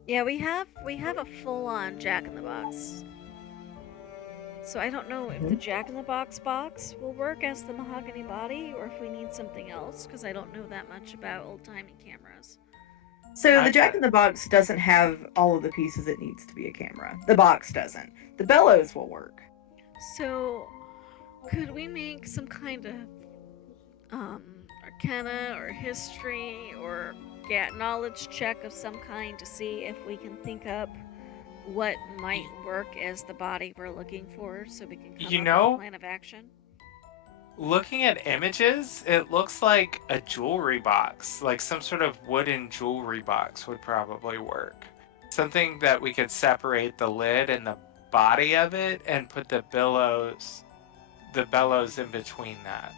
Yeah, we have a full-on Jack-in-the-Box. So I don't know if the Jack-in-the-Box box will work as the mahogany body, or if we need something else, because I don't know that much about old-timey cameras. So the Jack in the Box doesn't have all of the pieces it needs to be a camera. The box doesn't. The bellows will work. So, could we make some kind of arcana or history or get knowledge check of some kind to see if we can think up what might work as the body we're looking for, so we can come up with a plan of action? Looking at images, it looks like a jewelry box, like some sort of wooden jewelry box would probably work. Something that we could separate the lid and the body of it and put the bellows in between that.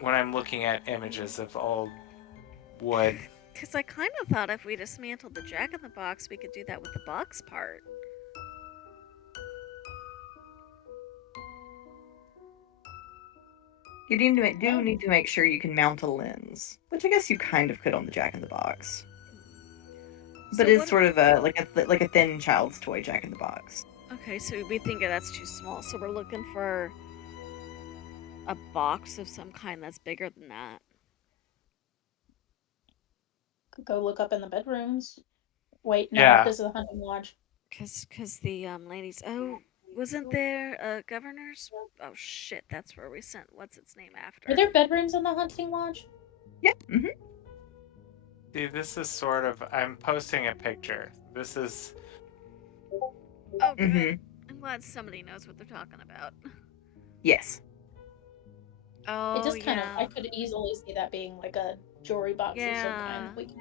When I'm looking at images of old wood. Because I kind of thought if we dismantled the Jack-in-the-Box, we could do that with the box part. You do need to make sure you can mount a lens, which I guess you kind of could on the Jack in the Box, but it's sort of like a thin child's toy Jack in the Box. Okay, so we think that's too small, so we're looking for a box of some kind that's bigger than that. Could go look up in the bedrooms. Wait, no, Yeah. this is the hunting lodge. Cause the ladies. Oh, wasn't there a governor's? Oh shit, that's where we sent. What's its name after? Are there bedrooms in the hunting lodge? Yeah. See, this is sort of. I'm posting a picture. This is. Oh, good. I'm glad somebody knows what they're talking about. Yes. Oh, It just kind yeah. of. I could easily see that being like a jewelry box of some kind.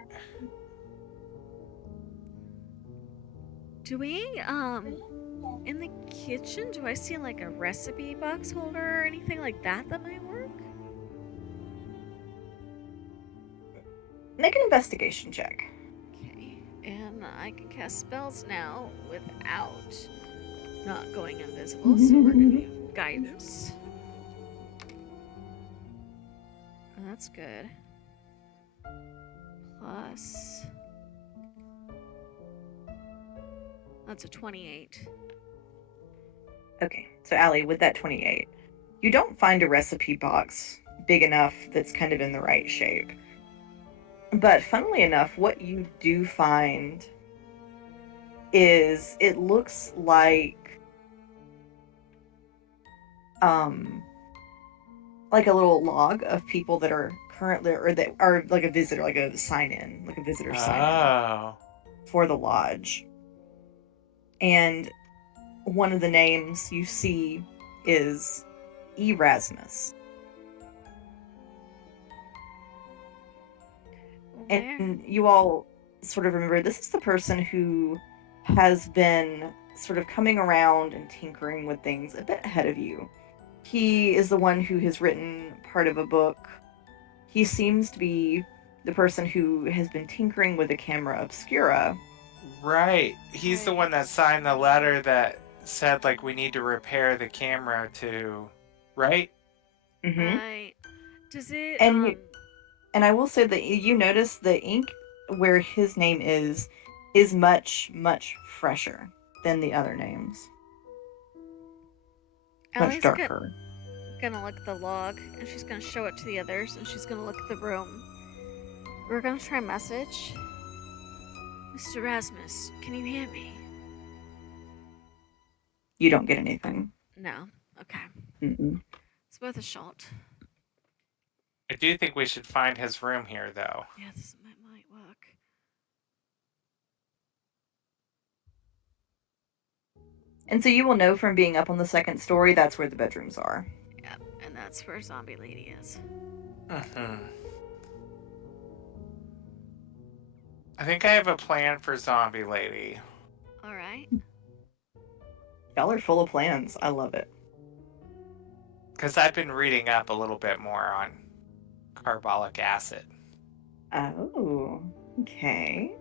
Do we in the kitchen? Do I see like a recipe box holder or anything like that that might work? Make an investigation check. Okay, and I can cast spells now without not going invisible, so we're gonna do guidance. Oh, that's good. Plus, that's a 28. Okay, so Allie, with that 28, you don't find a recipe box big enough that's kind of in the right shape. But funnily enough, what you do find is it looks like a little log of people that are currently, or that are like a visitor, like a sign-in, like a visitor sign-in for the lodge. And one of the names you see is Erasmus. And you all sort of remember this is the person who has been sort of coming around and tinkering with things a bit ahead of you. He is the one who has written part of a book. He seems to be the person who has been tinkering with the camera obscura. Right. He's the one that signed the letter that said, like, we need to repair the camera to... Right? Mm-hmm. Right. Does it... And I will say that you notice the ink where his name is much, much fresher than the other names. Much darker. Gonna look at the log, and she's gonna show it to the others, and she's gonna look at the room. We're gonna try message. Mr. Rasmus, can you hear me? You don't get anything. No. Okay. Mm-mm. It's worth a shot. I do think we should find his room here, though. Yeah, this might work. And so you will know from being up on the second story, that's where the bedrooms are. Yep, and that's where Zombie Lady is. Mm-hmm. I think I have a plan for Zombie Lady. All right. Y'all are full of plans. I love it. Because I've been reading up a little bit more on carbolic acid. Oh, okay.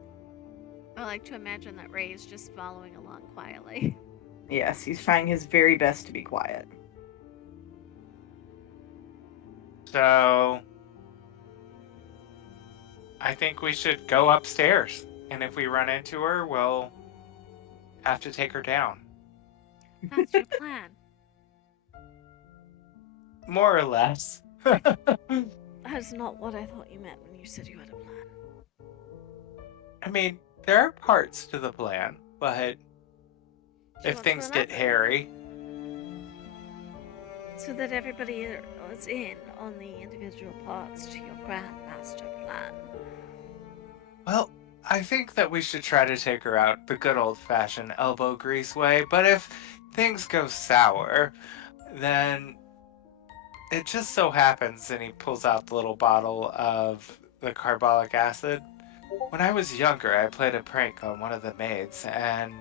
I like to imagine that Ray is just following along quietly. Yes, he's trying his very best to be quiet. So I think we should go upstairs. And if we run into her, we'll have to take her down. That's your plan. More or less. That's not what I thought you meant when you said you had a plan. I mean, there are parts to the plan, but Do you if want things to get elaborate? hairy, So that everybody is in on the individual parts to your grandmaster plan. well, I think that we should try to take her out the good old-fashioned elbow grease way, but if things go sour, then it just so happens, and he pulls out the little bottle of the carbolic acid. When I was younger, I played a prank on one of the maids, and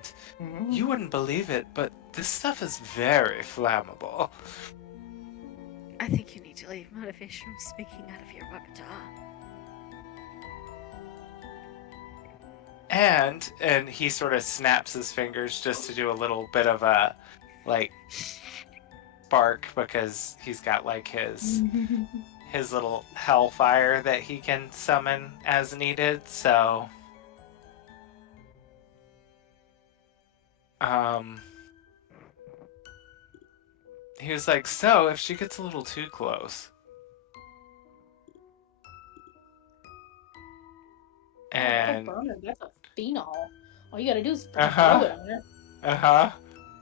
you wouldn't believe it, but this stuff is very flammable. I think you need to leave motivational speaking out of your repertoire. And he sort of snaps his fingers just to do a little bit of a, like, spark, because he's got, like, his little hellfire that he can summon as needed, so... He was like, so, if she gets a little too close... And... Burner, that's a phenol. All you gotta do is Uh-huh. throw it on her. Uh-huh.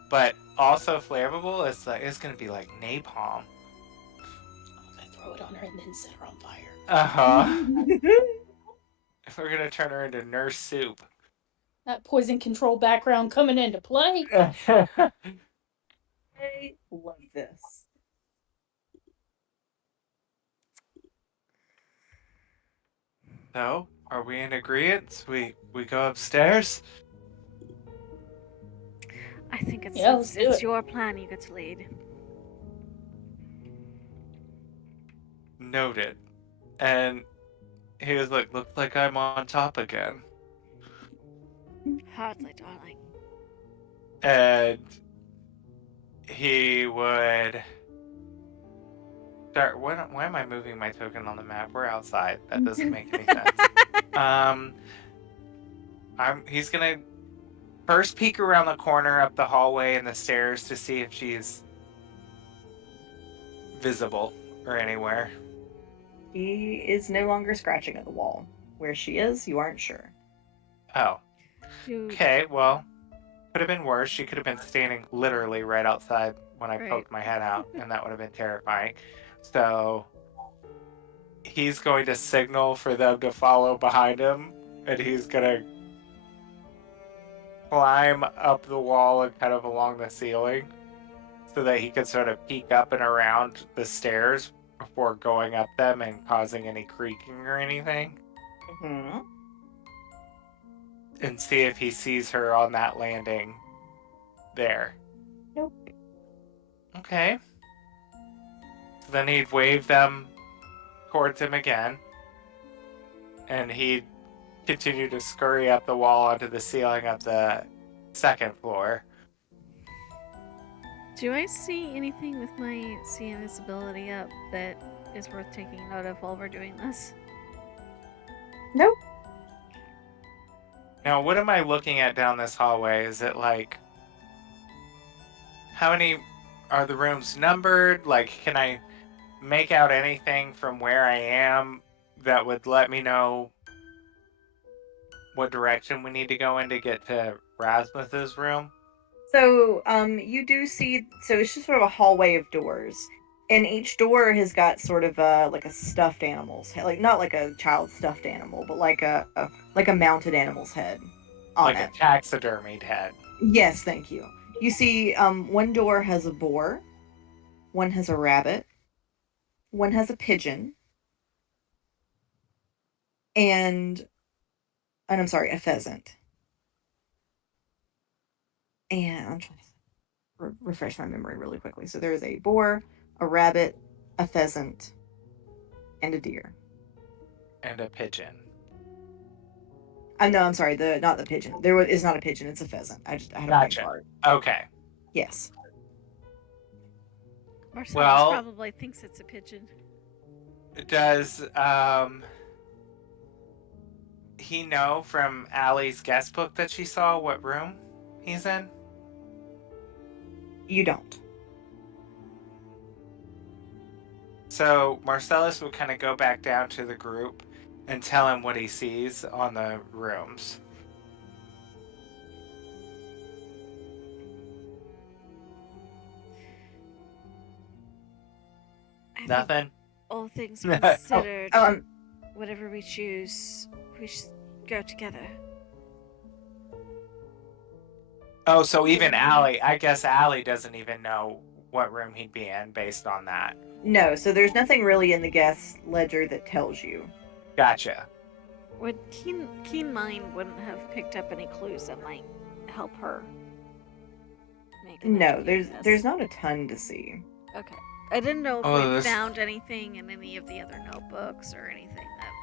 But also flammable, it's gonna be like napalm. I throw it on her and then set her on fire. Uh-huh. If we're gonna turn her into Nurse Soup. That poison control background coming into play. I love this. So, are we in agreement? We go upstairs? I think it's, Yeah, let's do it's it. your plan you get to lead. Noted. And he was like, looks like I'm on top again. Hardly, darling. And he would start. Why am I moving my token on the map? We're outside. That doesn't make any sense. He's gonna first peek around the corner up the hallway and the stairs to see if she's visible or anywhere. He is no longer scratching at the wall. Where she is, you aren't sure. Oh, Dude, okay. Well, could have been worse. She could have been standing literally right outside when I Right. poked my head out, and that would have been terrifying. So he's going to signal for them to follow behind him, and he's gonna climb up the wall and kind of along the ceiling so that he could sort of peek up and around the stairs before going up them and causing any creaking or anything, Mm-hmm. and see if he sees her on that landing there. Nope. Okay. So then he'd wave them towards him again, and he'd continue to scurry up the wall onto the ceiling of the second floor. do I see anything with my see invisibility up that is worth taking note of while we're doing this? Nope. Now, what am I looking at down this hallway? Is it like... How many... Are the rooms numbered? Like, can I make out anything from where I am that would let me know what direction we need to go in to get to Rasmus's room? So, you do see. So it's just sort of a hallway of doors, and each door has got sort of like a stuffed animal's head, like not like a child stuffed animal, but like a mounted animal's head on Like it. a taxidermied head. Yes, thank you. You see, one door has a boar, one has a rabbit, one has a pigeon, and and I'm sorry, a pheasant. And I'm trying to refresh my memory really quickly. So there's a boar, a rabbit, a pheasant, and a deer. And a pigeon. No, I'm sorry, not the pigeon. Is not a pigeon, it's a pheasant. I had a brain Gotcha. fart. Okay. Yes. Marcellus Well- probably thinks it's a pigeon. Does he know from Allie's guest book that she saw what room he's in? You don't. So Marcellus would kind of go back down to the group and tell him what he sees on the rooms. I think Nothing? all things Oh, considered, Oh, whatever we choose, we should go together. Oh, so even Allie, I guess Allie doesn't even know what room he'd be in based on that. no, so there's nothing really in the guest ledger that tells you. Gotcha. Would keen mind wouldn't have picked up any clues that might help her make an No, educated guess. there's not a ton to see. Okay. I didn't know if Oh, we this- found anything in any of the other notebooks or anything that.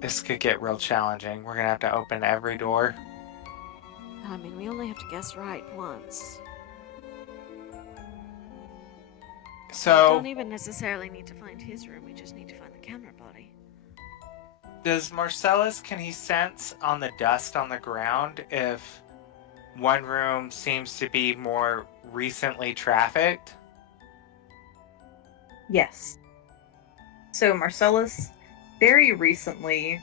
This could get real challenging. We're gonna have to open every door. I mean, we only have to guess right once. We So, don't even necessarily need to find his room. We just need to find the camera body. does Marcellus, can he sense on the dust on the ground if one room seems to be more recently trafficked? Yes. So Marcellus, very recently,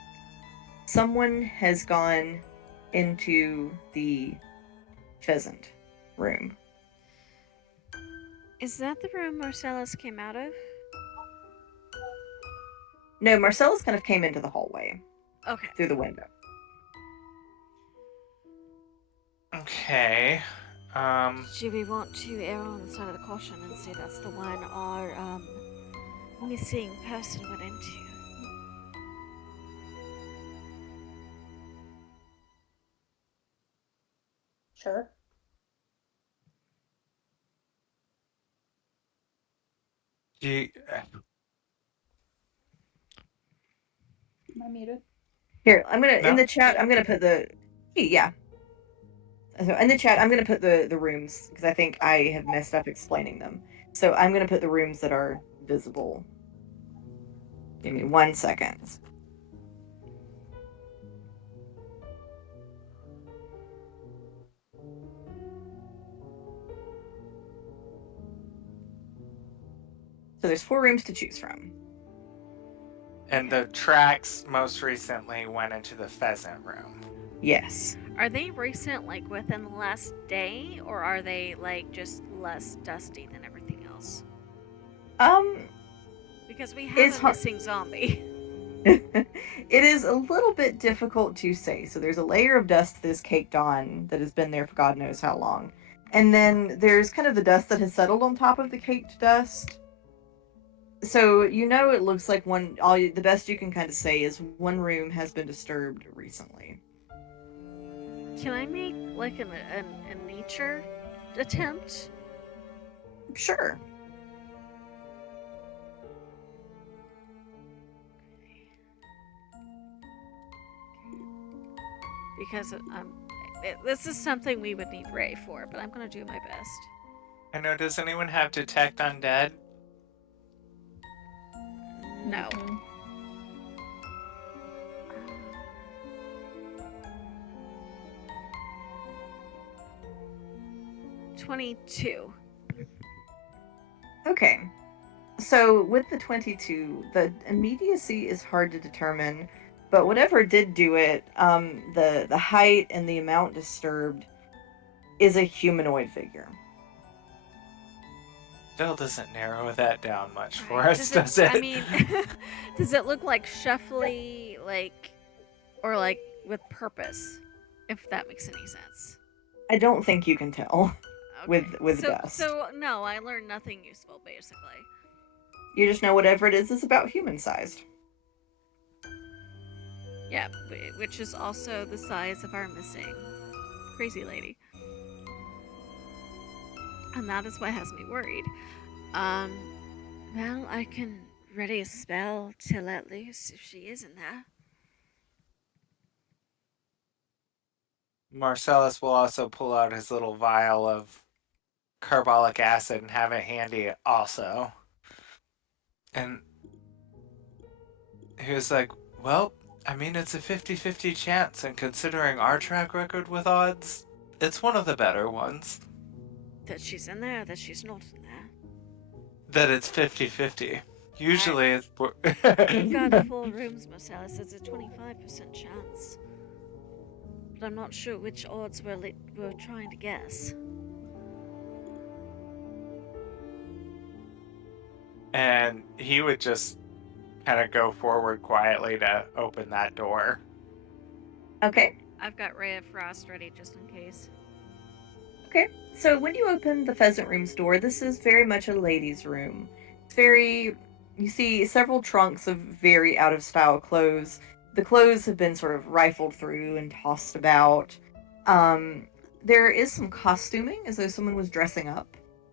someone has gone into the pheasant room. Is that the room Marcellus came out of? No, Marcellus kind of came into the hallway Okay. through the window. Okay. Do we want to err on the side of the caution and say that's the one our missing person went into? Sure. do you, Am I muted? Here, I'm gonna No? in the chat. I'm gonna put the yeah. So in the chat, I'm gonna put the rooms because I think I have messed up explaining them. So I'm gonna put the rooms that are visible. Give me 1 second. So there's 4 rooms to choose from. and the tracks most recently went into the pheasant room. Yes. Are they recent, like within the last day, or are they like just less dusty than everything else? Because we have It's a hard- missing zombie. It is a little bit difficult to say. So there's a layer of dust that is caked on that has been there for God knows how long. And then there's kind of the dust that has settled on top of the caked dust. So it looks like the best you can kind of say is one room has been disturbed recently. Can I make like a nature attempt? Sure. Because this is something we would need Ray for, but I'm gonna do my best. I know, does anyone have detect undead? No. Mhm. 22. Okay. So with the 22, the immediacy is hard to determine, but whatever did do it, the height and the amount disturbed is a humanoid figure. Still doesn't narrow that down much for Right, us, does it? I mean, does it look like shuffly, or like with purpose? If that makes any sense. I don't think you can tell. With so, dust. So no, I learned nothing useful basically. You just know whatever it is about human sized. Yeah, which is also the size of our missing crazy lady. And that is what has me worried. Well, I can ready a spell to let loose if she is in there. Marcellus will also pull out his little vial of carbolic acid and have it handy also. And he was like, well, I mean, it's a 50-50 chance, and considering our track record with odds, it's one of the better ones. That she's in there, that she's not in there. That it's 50-50. Usually it's... We've got 4 rooms, Marcellus. It's a 25% chance. But I'm not sure which odds we're trying to guess. And he would just kind of go forward quietly to open that door. Okay. I've got Ray of Frost ready just in case. Okay. So when you open the Pheasant Room's door, this is very much a ladies' room. It's very... You see several trunks of very out-of-style clothes. The clothes have been sort of rifled through and tossed about. There is some costuming, as though someone was dressing up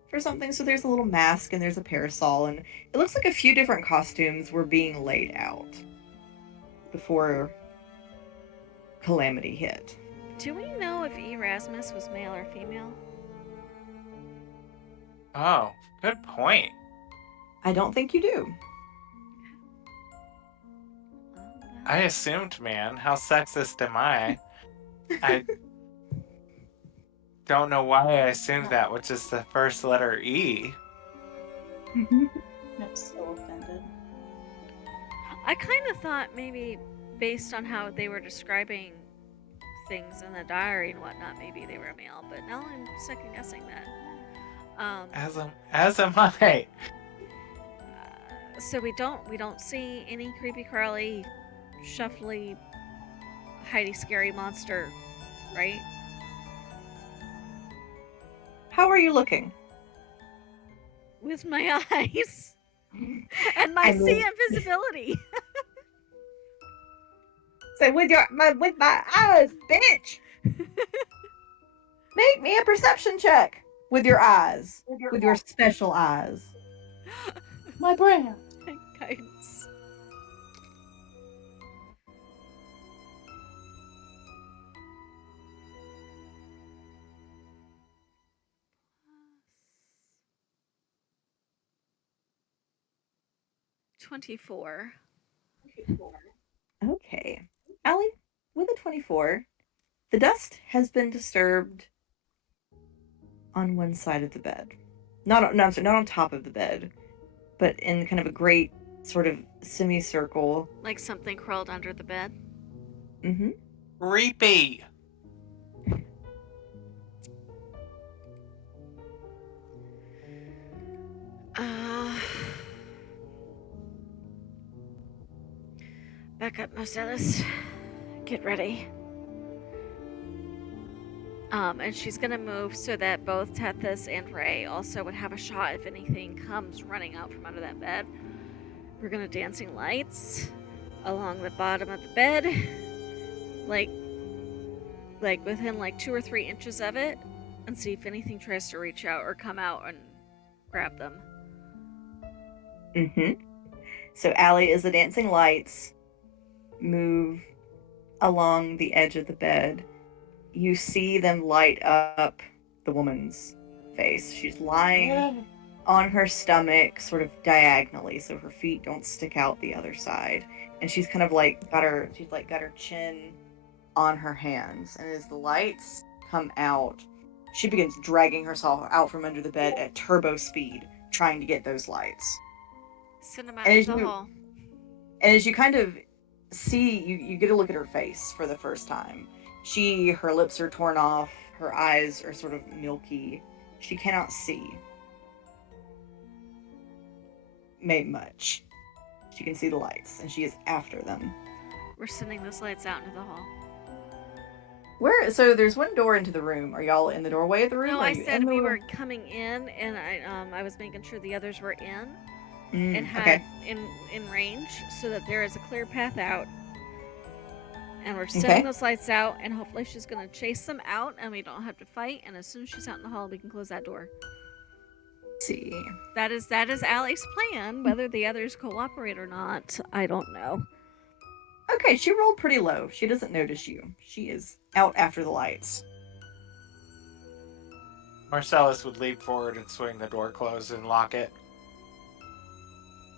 for something. So there's a little mask and there's a parasol, and it looks like a few different costumes were being laid out before Calamity hit. Do we know if Erasmus was male or female? Oh, good point. I don't think you do. I assumed, man. How sexist am I? I don't know why I assumed that, which is the first letter E. I'm so offended. I kind of thought maybe based on how they were describing things in the diary and whatnot, maybe they were male, but now I'm second guessing that. As am I. So we don't see any creepy crawly, shuffly, hidey scary monster, right? How are you looking? With my eyes and my I mean- sea invisibility. Say with my eyes, bitch. Make me a perception check with your eyes, with your special eyes. My brain. Guidance. +24. Okay, Allie, with a 24, the dust has been disturbed on one side of the bed. Not on top of the bed, but in kind of a great sort of semicircle. Like something crawled under the bed. Mm-hmm. Creepy. Back up, Marcellus. Get ready. And she's gonna move so that both Tethys and Ray also would have a shot if anything comes running out from under that bed. We're gonna dancing lights along the bottom of the bed, like within like 2 or 3 inches of it, and see if anything tries to reach out or come out and grab them. Mm-hmm. So Allie, as the dancing lights move along the edge of the bed, you see them light up the woman's face. She's lying on her stomach, sort of diagonally, so her feet don't stick out the other side. And she's kind of like got her chin on her hands. And as the lights come out, she begins dragging herself out from under the bed at turbo speed, trying to get those lights. Cinematic And as the you- hall. And as you kind of see, you get a look at her face for the first time. Her lips are torn off, her eyes are sort of milky. She cannot see much. She can see the lights, and she is after them. We're sending those lights out into the hall. So there's one door into the room. Are y'all in the doorway of the room? No, Are I you said in the we room? were coming in, and I was making sure the others were in and had Okay. in range, so that there is a clear path out. And we're sending those lights out, and hopefully she's gonna chase them out, and we don't have to fight. And as soon as she's out in the hall, we can close that door. Let's see. That is Allie's plan. Whether the others cooperate or not, I don't know. Okay, she rolled pretty low. She doesn't notice you. She is out after the lights. Marcellus would leap forward and swing the door closed and lock it.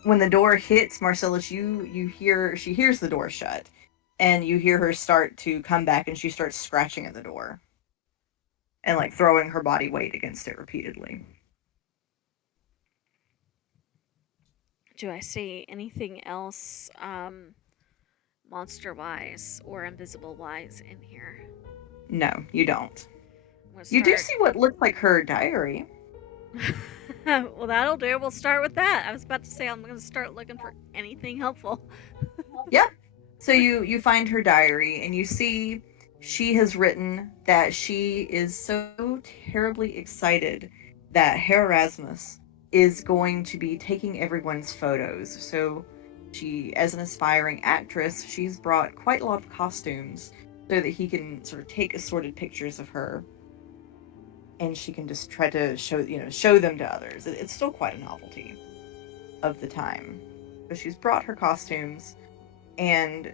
When the door hits Marcellus, she hears the door shut, and you hear her start to come back, and she starts scratching at the door, and like throwing her body weight against it repeatedly. Do I see anything else, monster-wise or invisible-wise in here? No, you don't. I'm gonna You do start- see what looks like her diary. Well, that'll do. We'll start with that. I was about to say I'm going to start looking for anything helpful. So you find her diary, and you see she has written that she is so terribly excited that Herr Erasmus is going to be taking everyone's photos. So she, as an aspiring actress, she's brought quite a lot of costumes so that he can sort of take assorted pictures of her, and she can just try to show them to others. It's still quite a novelty of the time. But she's brought her costumes, and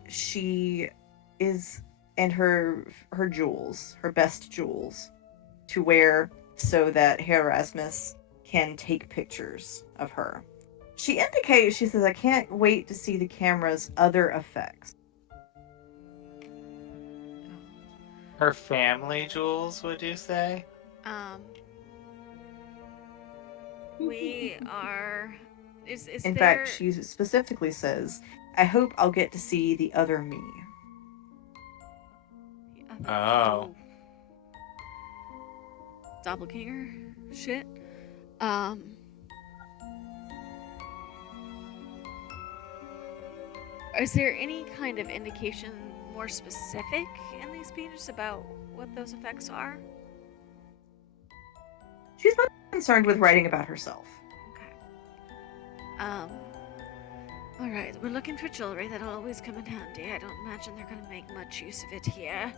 her jewels, her best jewels, to wear so that Herr Erasmus can take pictures of her. She says, I can't wait to see the camera's other effects. Her family jewels, would you say? We are... Is In there... fact, she specifically says, I hope I'll get to see the other me. Oh. Doppelganger shit. Is there any kind of indication more specific in these pages about what those effects are? She's not concerned with writing about herself. Okay. Alright, we're looking for jewelry. That'll always come in handy. I don't imagine they're gonna make much use of it here.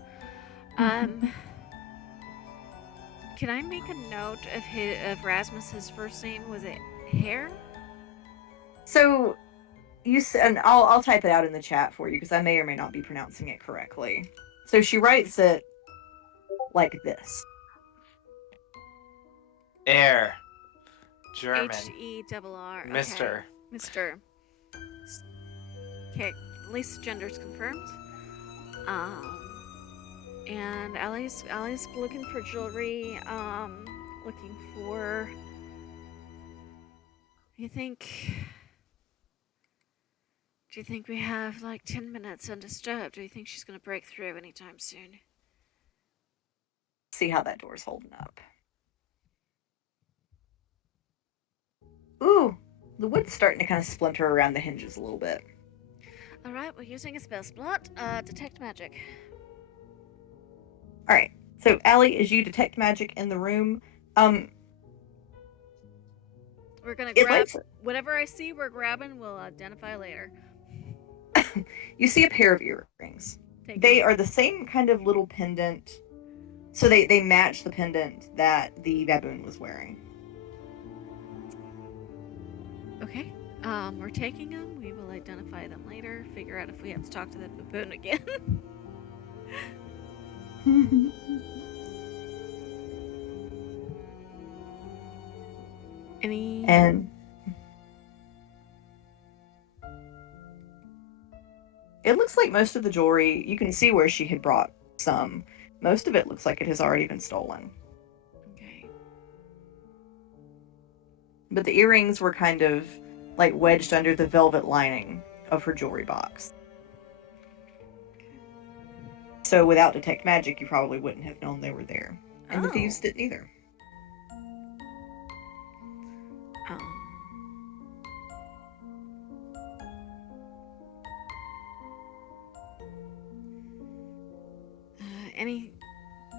Can I make a note of Rasmus's first name? Was it Hare? So, and I'll type it out in the chat for you, because I may or may not be pronouncing it correctly. So she writes it like this. Air. German. H-E-R-R. Mr. Okay. Mr. Okay, at least gender's confirmed. And Allie's looking for jewelry. Looking for. Do you think we have like 10 minutes undisturbed? Do you think she's gonna break through anytime soon? See how that door's holding up. Ooh, the wood's starting to kind of splinter around the hinges a little bit. Alright, we're using a spell slot. Detect magic. Alright, so Allie, as you detect magic in the room, We're gonna it grab lights- whatever I see we're grabbing, we'll identify later. you see a pair of earrings. Take They them. are the same kind of little pendant. So they match the pendant that the baboon was wearing. Okay. We're taking them. We will identify them later. Figure out if we have to talk to the baboon again. Any? And it looks like most of the jewelry, you can see where she had brought some. Most of it looks like it has already been stolen. Okay. But the earrings were kind of like wedged under the velvet lining of her jewelry box. So without detect magic, you probably wouldn't have known they were there. And the thieves didn't either.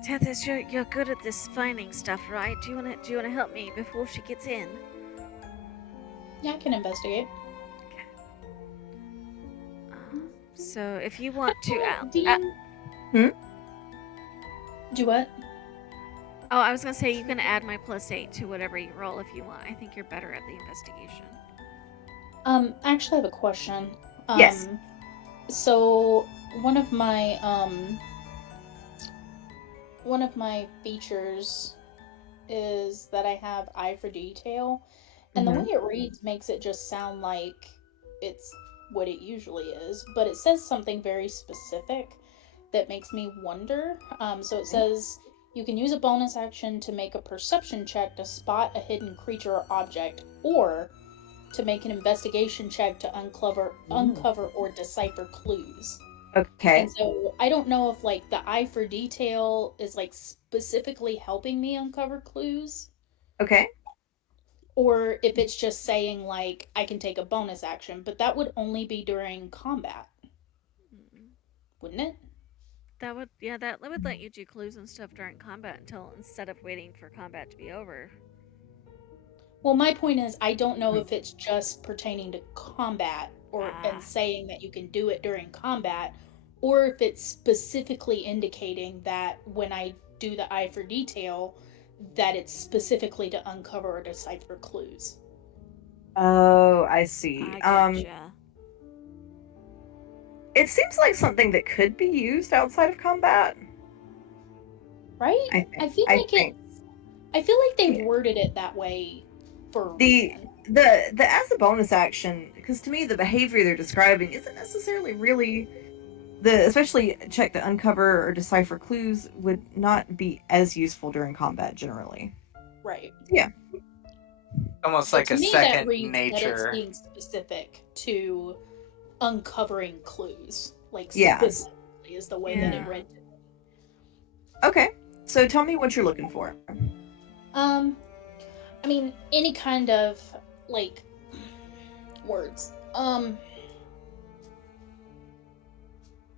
Tethys, you're good at this finding stuff, right? Do you wanna help me before she gets in? Yeah, I can investigate. So if you want to, Do what? oh, I was gonna say you can add my +8 to whatever you roll if you want. I think you're better at the investigation. I actually have a question. Yes. So one of my features is that I have eye for detail, and the way it reads makes it just sound like it's what it usually is, but it says something very specific that makes me wonder. So it says you can use a bonus action to make a perception check to spot a hidden creature or object, or to make an investigation check to uncover or decipher clues. Okay. And so I don't know if like the eye for detail is like specifically helping me uncover clues, Okay. or if it's just saying like I can take a bonus action, but that would only be during combat, wouldn't it? That would let you do clues and stuff during combat instead of waiting for combat to be over. Well, my point is I don't know if it's just pertaining to combat and saying that you can do it during combat, or if it's specifically indicating that when I do the eye for detail, that it's specifically to uncover or decipher clues. Oh, I see. I gotcha. It seems like something that could be used outside of combat. Right? I feel like they've worded it that way for a reason. The as a bonus action, because to me the behavior they're describing isn't necessarily really especially check to uncover or decipher clues would not be as useful during combat generally. Right. Yeah. Almost So like to a me, that second reads nature. that it's being specific to uncovering clues. Like Yeah. specifically is the way that it Yeah. read. Okay. So tell me what you're looking for. I mean, any kind of like words.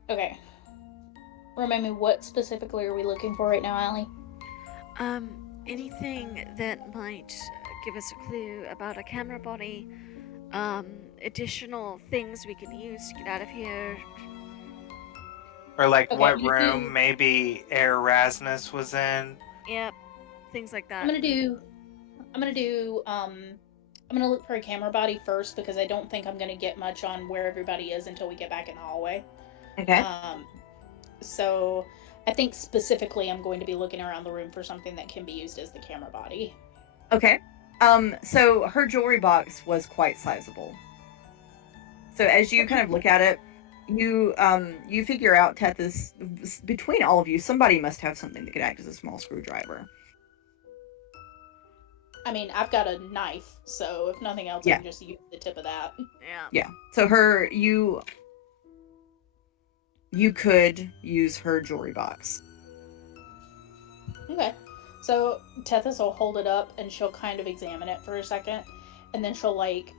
Okay. Remind me, what specifically are we looking for right now, Allie? Anything that might give us a clue about a camera body, additional things we can use to get out of here. Or like Okay, what you room do- maybe Erasmus was in. Yep, things like that. I'm gonna look for a camera body first because I don't think I'm gonna get much on where everybody is until we get back in the hallway. Okay. So I think specifically I'm going to be looking around the room for something that can be used as the camera body. Okay. So her jewelry box was quite sizable. So as you kind of look at it, you figure out Tethys, between all of you, somebody must have something that could act as a small screwdriver. I mean, I've got a knife, so if nothing else, I can just use the tip of that. Yeah. So you could use her jewelry box. Okay. So Tethys will hold it up and she'll kind of examine it for a second, and then she'll like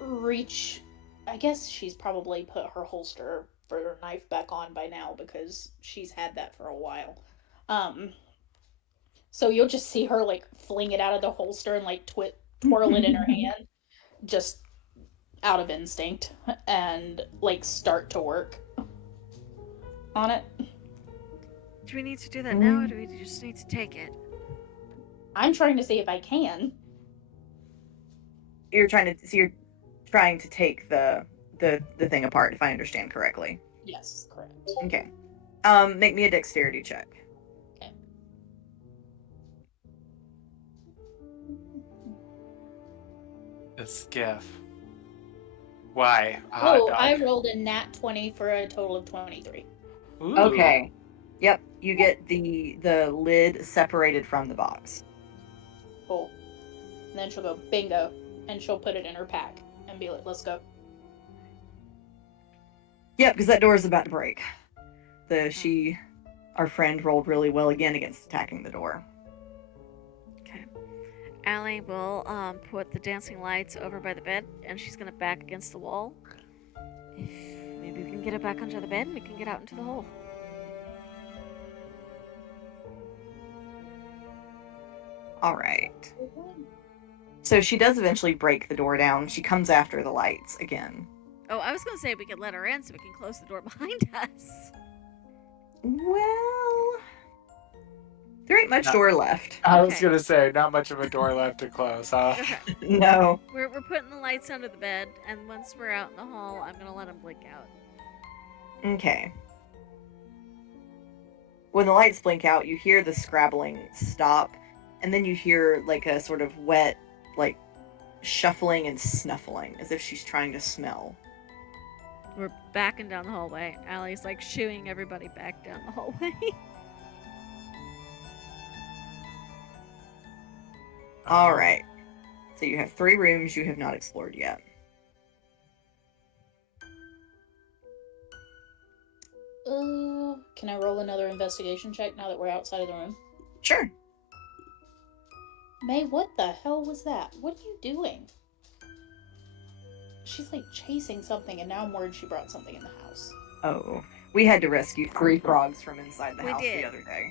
reach. I guess she's probably put her holster for her knife back on by now because she's had that for a while. So you'll just see her like fling it out of the holster and like twirl it in her hand, just out of instinct, and like start to work on it. Do we need to do that now, or do we just need to take it? I'm trying to see if I can. You're trying to take the thing apart, if I understand correctly. Yes, correct. Okay. Make me a dexterity check. Okay. A skiff. Why? I rolled a nat 20 for a total of 23. Ooh. Okay. Yep. You get the lid separated from the box. Cool. And then she'll go bingo, and she'll put it in her pack and be like, "Let's go." Yep, because that door is about to break. Our friend rolled really well again against attacking the door. Okay. Allie will put the dancing lights over by the bed, and she's gonna back against the wall. If maybe we can get it back under the bed, and we can get out into the hole. All right. So she does eventually break the door down. She comes after the lights again. Oh, I was gonna say we could let her in so we can close the door behind us. Well, there ain't much No. door left. I was Okay. gonna say, not much of a door left to close, huh? Okay. No. We're putting the lights under the bed, and once we're out in the hall, I'm gonna let them blink out. Okay. When the lights blink out, you hear the scrabbling stop, and then you hear like a sort of wet, like shuffling and snuffling, as if she's trying to smell. We're backing down the hallway. Allie's like shooing everybody back down the hallway. All right. So you have 3 rooms you have not explored yet. Can I roll another investigation check now that we're outside of the room? Sure. May, what the hell was that? What are you doing? She's like chasing something, and now I'm worried she brought something in the house. Oh, we had to rescue 3 frogs from inside the We house did. the other day.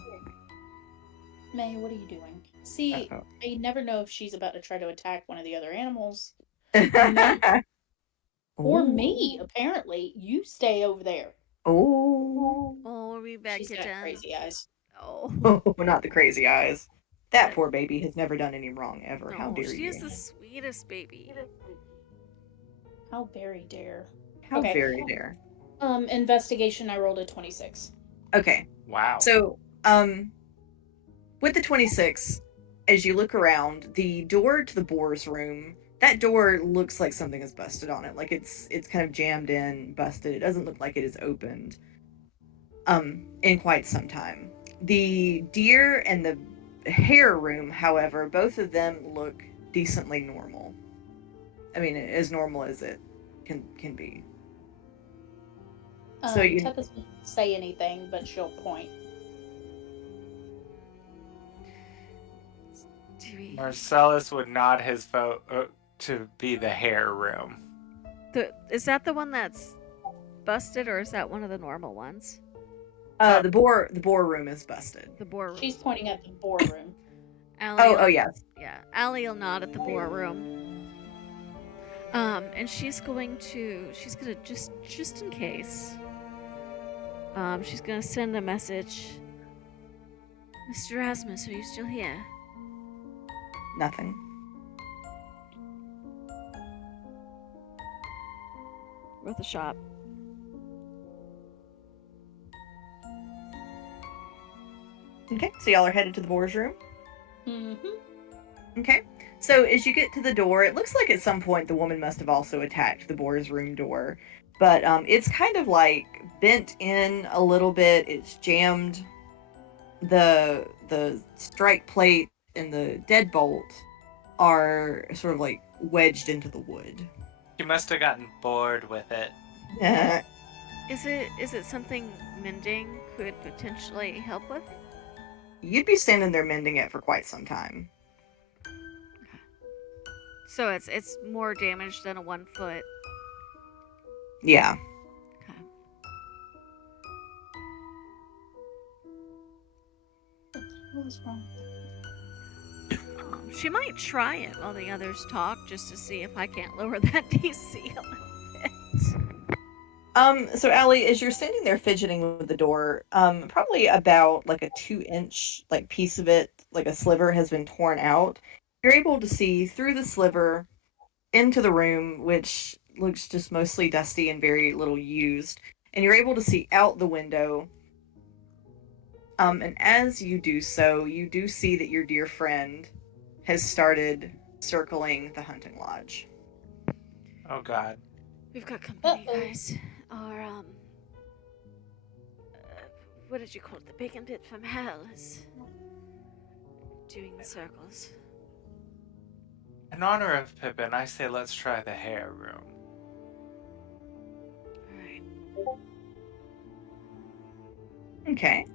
May, what are you doing? See, Uh-oh. I never know if she's about to try to attack one of the other animals. Or me, apparently. You stay over there. Oh. Oh, are we back She's to got 10? crazy eyes. Oh. Oh, not the crazy eyes. That poor baby has never done any wrong ever. How No, dare she you? is the sweetest baby. How very dare. How Okay. very dare. Investigation, I rolled a 26. Okay. Wow. So, with the 26, as you look around, the door to the boar's room, that door looks like something is busted on it. Like it's kind of jammed in, busted. It doesn't look like it is opened in quite some time. The deer and the hare room, however, both of them look decently normal. I mean, as normal as it can be. So you- Teth doesn't say anything, but she'll point. Do we... Marcellus would nod his vote to be the hair room. Is that the one that's busted, or is that one of the normal ones? the boar room is busted. The boar room. She's pointing at the boardroom. Oh yes. Yeah, Allie will nod at the boar room. And she's gonna just in case. She's gonna send a message. Mr. Rasmus, are you still here? Nothing. We're at the shop. Okay, so y'all are headed to the boar's room. Mm-hmm. Okay. So as you get to the door, it looks like at some point the woman must have also attacked the boar's room door. But it's kind of like bent in a little bit. It's jammed. The strike plate and the deadbolt are sort of like wedged into the wood. She must have gotten bored with it. Is it something mending could potentially help with? You'd be standing there mending it for quite some time. So it's more damage than a 1 foot. Yeah. Okay. What was wrong? She might try it while the others talk, just to see if I can't lower that DC a little bit. So Allie, as you're standing there fidgeting with the door, probably about like a 2-inch like piece of it, like a sliver, has been torn out. You're able to see through the sliver into the room, which looks just mostly dusty and very little used, and you're able to see out the window. And as you do so, you do see that your dear friend has started circling the hunting lodge. Oh god. We've got company, Uh-oh. guys. Our what did you call it? The bacon bit from hell is doing the circles. In honor of Pippin, I say let's try the hair room. Alright. Okay.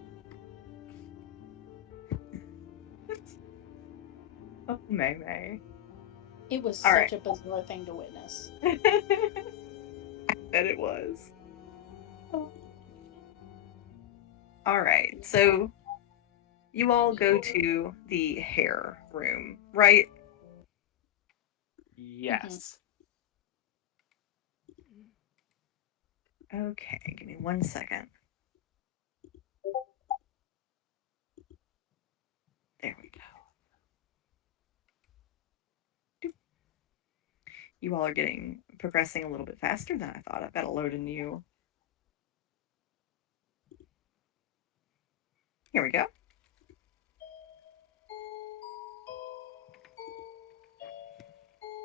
Oh, May. It was All such right. a bizarre thing to witness. I bet it was. All right, so you all go to the hair room, right? Yes. Okay, give me 1 second. There we go. Doop. You all are progressing a little bit faster than I thought. I've got to load a new. Here we go.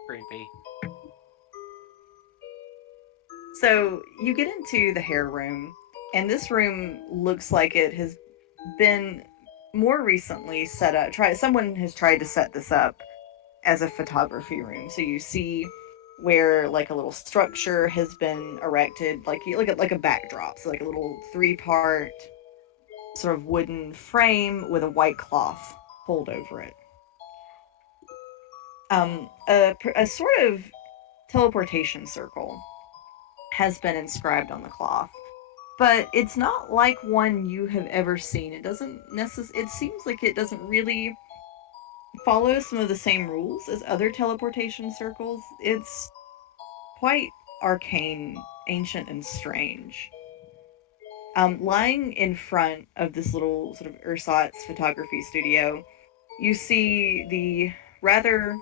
Creepy. So you get into the hair room, and this room looks like it has been more recently set up. Someone has tried to set this up as a photography room. So you see where like a little structure has been erected, like you look at like a backdrop, so like a little 3-part sort of wooden frame with a white cloth pulled over it. A sort of teleportation circle has been inscribed on the cloth, but it's not like one you have ever seen. It seems like it doesn't really follow some of the same rules as other teleportation circles. It's quite arcane, ancient, and strange. Lying in front of this little sort of ersatz photography studio, you see the rather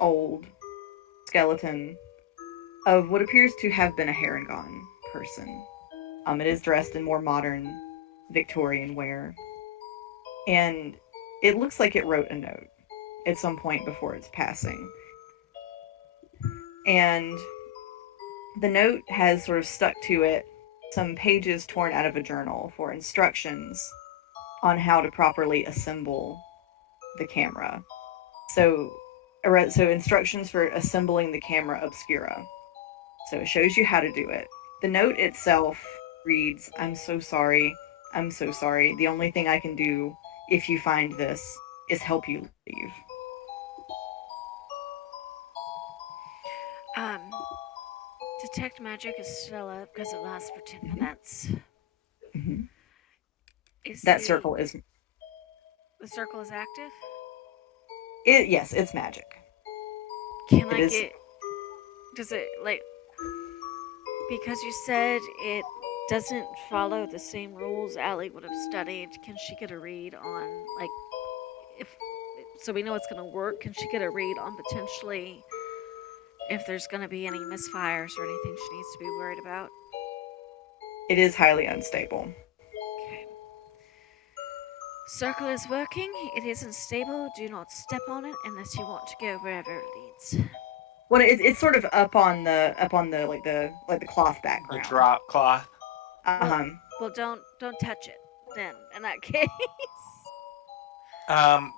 old skeleton of what appears to have been a Harengon person. It is dressed in more modern Victorian wear, and it looks like it wrote a note at some point before its passing. And the note has sort of stuck to it some pages torn out of a journal for instructions on how to properly assemble the camera. So instructions for assembling the camera obscura. So it shows you how to do it. The note itself reads, "I'm so sorry. I'm so sorry. The only thing I can do if you find this is help you leave." Detect magic is still up because it lasts for 10 minutes. Mm-hmm. Is That the circle is circle is active? yes, it's magic. Can It I is. get? Does it like? Because you said it doesn't follow the same rules Allie would have studied. Can she get a read on like if? So we know it's going to work. Can she get a read on potentially if there's going to be any misfires or anything she needs to be worried about? It is highly unstable. Okay. Circle is working. It is unstable. Do not step on it unless you want to go wherever it leads. Well, it's sort of up on the like the cloth The background. drop cloth. Well, don't touch it then. In that case.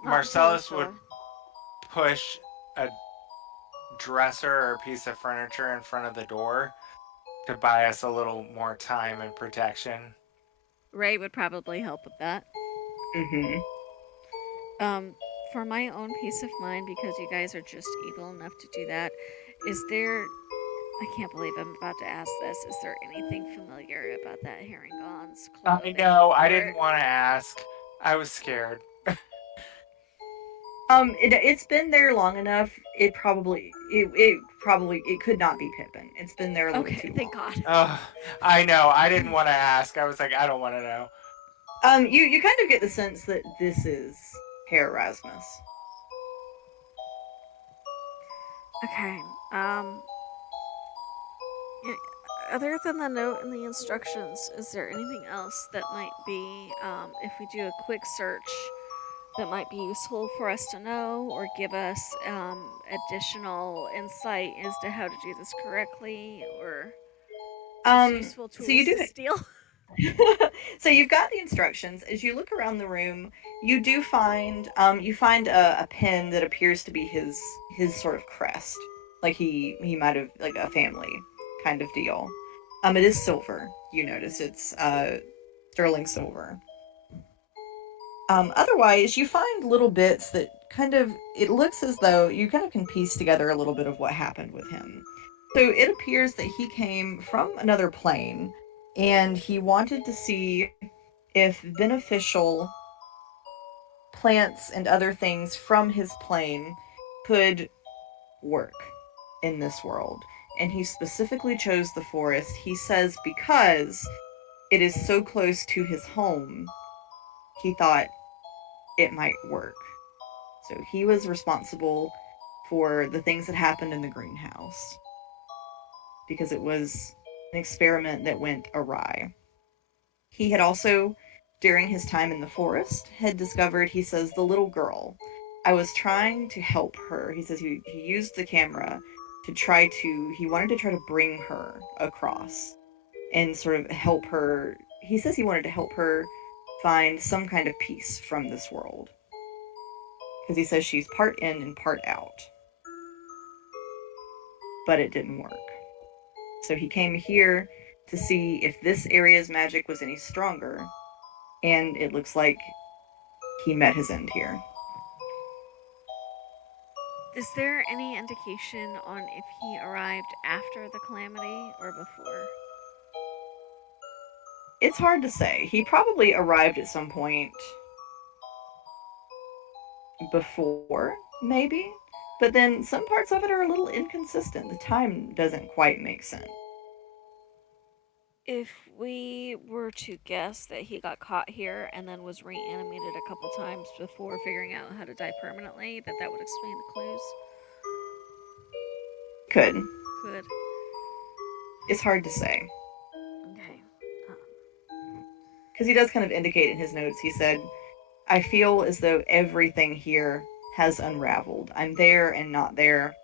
Marcellus would push a dresser or a piece of furniture in front of the door to buy us a little more time and protection. Ray would probably help with that. Mm-hmm. For my own peace of mind, because you guys are just evil enough to do that, is there? I can't believe I'm about to ask this. Is there anything familiar about that Harengon's clothing? I know. I didn't want to ask. I was scared. It's been there long enough. It probably could not be Pippin. It's been there a little too long. Thank God. I know. I didn't want to ask. I was like, I don't want to know. You kind of get the sense that this is Herr Erasmus. Okay. Other than the note and the instructions, is there anything else that might be, if we do a quick search, that might be useful for us to know or give us additional insight as to how to do this correctly, or useful tools so you do to steal? So you've got the instructions. As you look around the room, you do find a pin that appears to be his sort of crest, like he might have like a family kind of deal. It is silver. You notice it's sterling silver. Otherwise, you find little bits that it looks as though you kind of can piece together a little bit of what happened with him. So it appears that he came from another plane, and he wanted to see if beneficial plants and other things from his plane could work in this world. and he specifically chose the forest, he says, because it is so close to his home, he thought it might work. So he was responsible for the things that happened in the greenhouse because it was an experiment that went awry. He had also, during his time in the forest, had discovered, he says, the little girl. I was trying to help her. He says he used the camera he wanted to try to bring her across and sort of help her. He says he wanted to help her find some kind of peace from this world. Because he says she's part in and part out. But it didn't work. So he came here to see if this area's magic was any stronger, and it looks like he met his end here. Is there any indication on if he arrived after the calamity or before? It's hard to say. He probably arrived at some point before, maybe, but then some parts of it are a little inconsistent. The time doesn't quite make sense. If we were to guess that he got caught here and then was reanimated a couple times before figuring out how to die permanently, that would explain the clues? Could. Could. It's hard to say. Okay. Because he does kind of indicate in his notes, he said, I feel as though everything here has unraveled. I'm there and not there.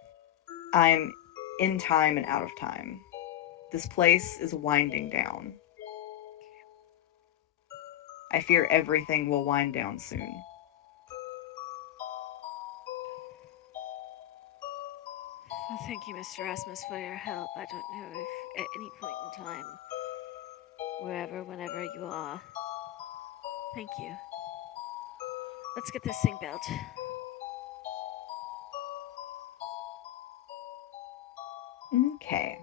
I'm in time and out of time. This place is winding down. I fear everything will wind down soon. Well, thank you, Mr. Rasmus, for your help. I don't know if at any point in time, whenever you are. Thank you. Let's get this thing built. Okay.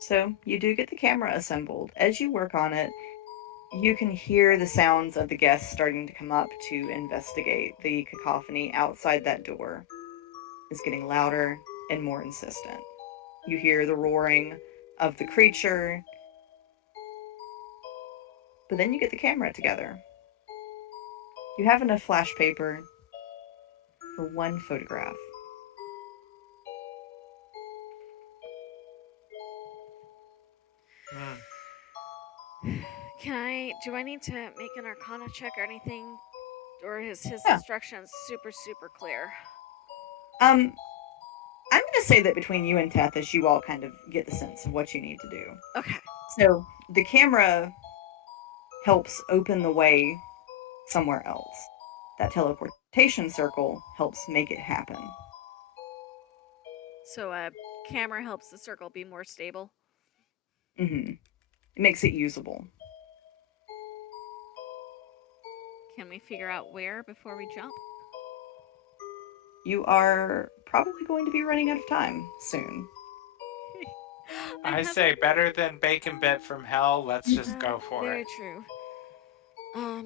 So you do get the camera assembled. As you work on it, you can hear the sounds of the guests starting to come up to investigate. The cacophony outside that door is getting louder and more insistent. You hear the roaring of the creature, but then you get the camera together. You have enough flash paper for one photograph. Do I need to make an Arcana check or anything? Or is his Yeah. instructions super clear? I'm gonna say that between you and Tethys, you all kind of get the sense of what you need to do. Okay. So the camera helps open the way somewhere else. That teleportation circle helps make it happen. So a camera helps the circle be more stable? Mm-hmm. It makes it usable. Can we figure out where before we jump? You are probably going to be running out of time soon. I say better than bacon bit from hell. Let's just go for very it. True. Well,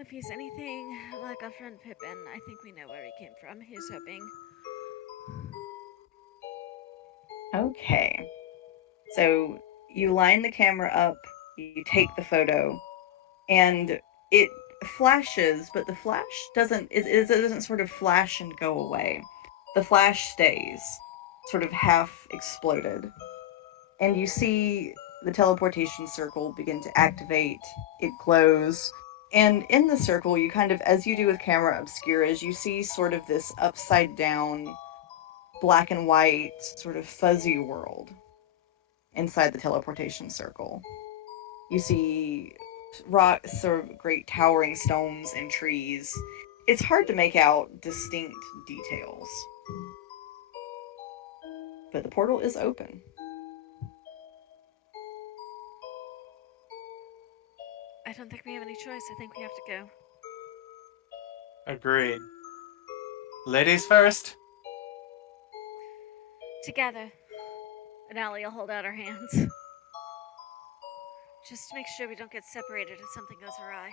if he's anything like our friend Pippin, I think we know where he came from. He's hoping. Okay. So you line the camera up, you take the photo, and it flashes, but the flash doesn't sort of flash and go away. The flash stays, sort of half exploded. And you see the teleportation circle begin to activate, it glows, and in the circle you kind of, as you do with camera obscuras, you see sort of this upside down, black and white, sort of fuzzy world inside the teleportation circle. You see rocks, sort of great towering stones and trees. It's hard to make out distinct details. But the portal is open. I don't think we have any choice. I think we have to go. Agreed. Ladies first. Together. And Allie will hold out her hands. Just to make sure we don't get separated if something goes awry.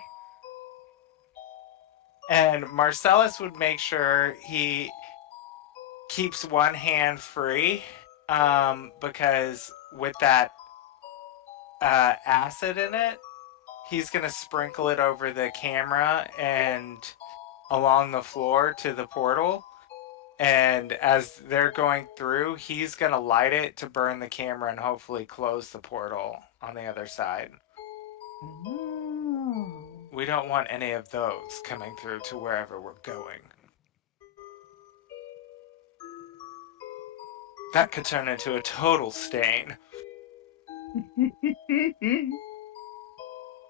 And Marcellus would make sure he keeps one hand free, because with that acid in it, he's gonna sprinkle it over the camera and along the floor to the portal. And as they're going through, he's gonna light it to burn the camera and hopefully close the portal on the other side. Oh. We don't want any of those coming through to wherever we're going. That could turn into a total stain.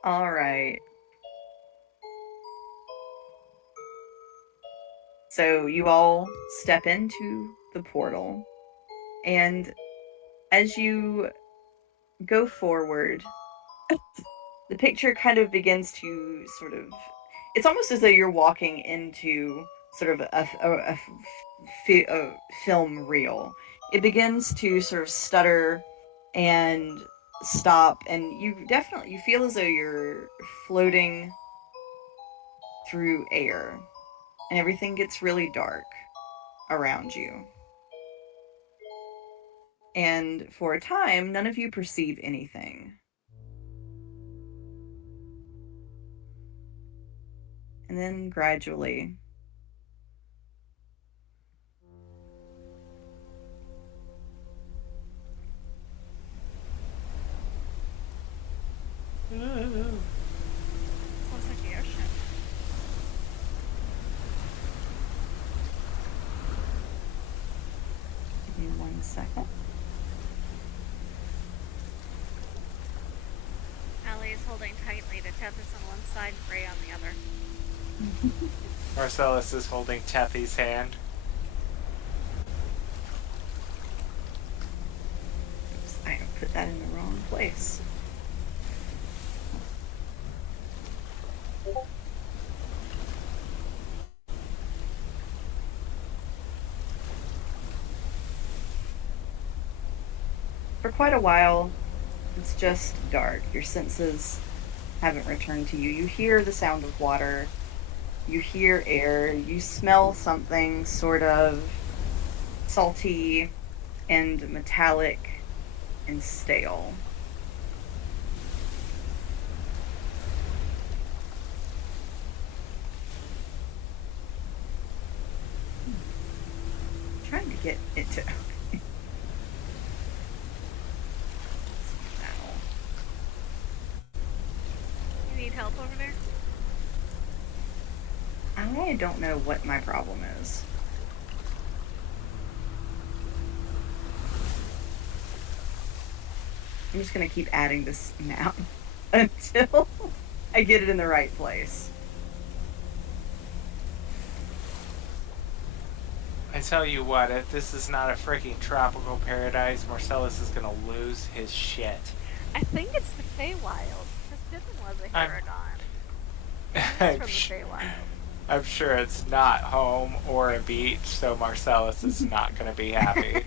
All right. So you all step into the portal, and as you go forward, the picture kind of begins to sort of. It's almost as though you're walking into sort of a film reel. It begins to sort of stutter and stop, and you feel as though you're floating through air, and everything gets really dark around you. And for a time, none of you perceive anything. And then gradually, Sounds like the ocean. give me 1 second. Allie is holding tightly to Tethys on one side and Ray on the other. Marcellus is holding Tethy's hand. Oops, I put that in the wrong place. For quite a while, it's just dark. Your senses haven't returned to you. You hear the sound of water. You hear air. You smell something sort of salty and metallic and stale. I'm trying to get it to. You need help over there? I don't know what my problem is. I'm just gonna keep adding this map until I get it in the right place. I tell you what, if this is not a freaking tropical paradise, Marcellus is gonna lose his shit. I think it's the Feywild, because Pippin was a I'm- Heragon. He's from the Feywild. I'm sure it's not home or a beach, so Marcellus is not gonna be happy.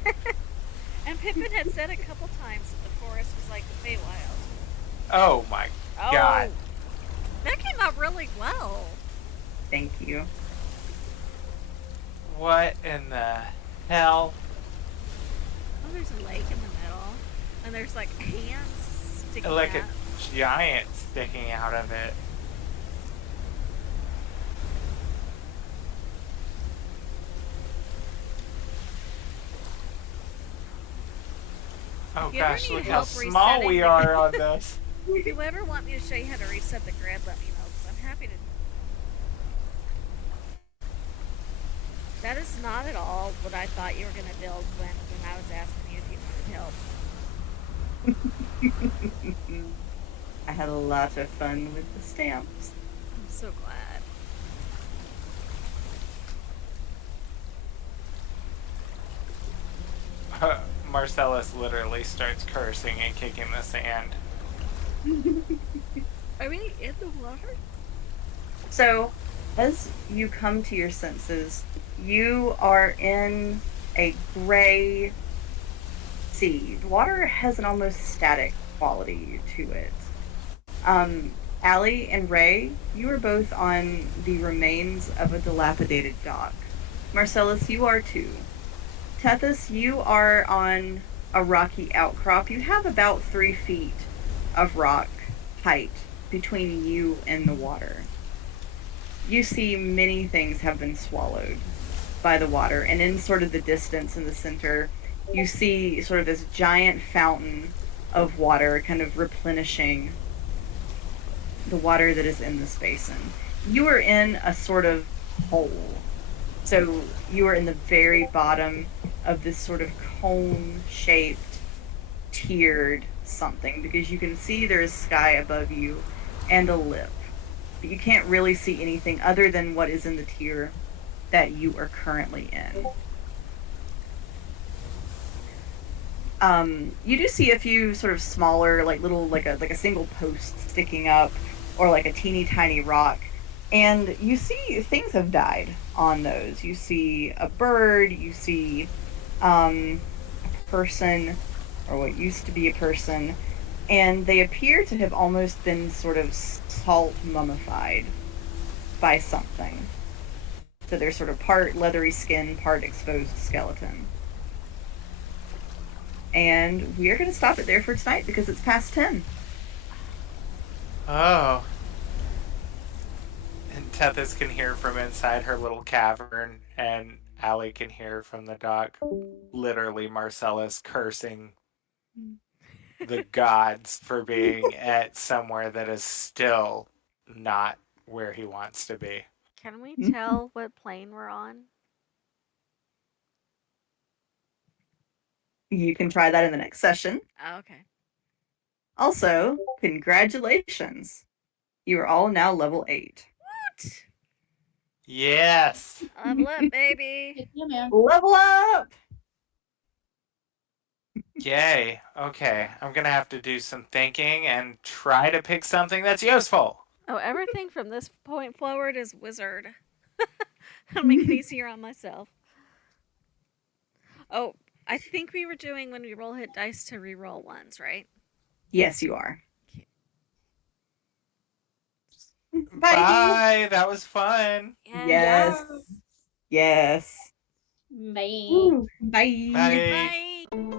And Pippin had said a couple times that the forest was like the Feywild. Oh my Oh, god. that came out really well. Thank you. What in the hell? Oh, there's a lake in the middle, and there's like hands sticking Like out. a giant sticking out of it. Oh If you ever gosh, need look how help small resetting we the- are on this. If you ever want me to show you how to reset the grid, let me know, because I'm happy to. That is not at all what I thought you were going to build when I was asking you if you wanted help. I had a lot of fun with the stamps. I'm so glad. Marcellus literally starts cursing and kicking the sand. Are we in the water? So, as you come to your senses, you are in a gray sea. The water has an almost static quality to it. Allie and Ray, you are both on the remains of a dilapidated dock. Marcellus, you are too. Tethys, you are on a rocky outcrop. You have about 3 feet of rock height between you and the water. You see many things have been swallowed by the water, and in sort of the distance in the center, you see sort of this giant fountain of water kind of replenishing the water that is in this basin. You are in a sort of hole. So you are in the very bottom of this sort of cone-shaped, tiered something, because you can see there is sky above you and a lip. But you can't really see anything other than what is in the tier that you are currently in. You do see a few sort of smaller, like little, like a single post sticking up, or like a teeny tiny rock, and you see things have died on those. You see a bird, you see a person, or what used to be a person, and they appear to have almost been sort of salt mummified by something. So they're sort of part leathery skin, part exposed skeleton. And we are going to stop it there for tonight because it's past 10. Oh. And Tethys can hear from inside her little cavern, and Allie can hear from the dock. Literally, Marcellus cursing the gods for being at somewhere that is still not where he wants to be. Can we tell what plane we're on? You can try that in the next session. Oh, okay. Also, congratulations. You are all now level 8. What? Yes! Level up, baby. Yeah, man. Level up! Yay. Okay, I'm gonna have to do some thinking and try to pick something that's useful. Oh, everything from this point forward is wizard. I'll make it easier on myself. Oh, I think we were doing when we roll hit dice to re-roll ones, right? Yes, you are. Bye. Bye. That was fun. Yes. Yes. Bye. Woo. Bye. Bye. Bye.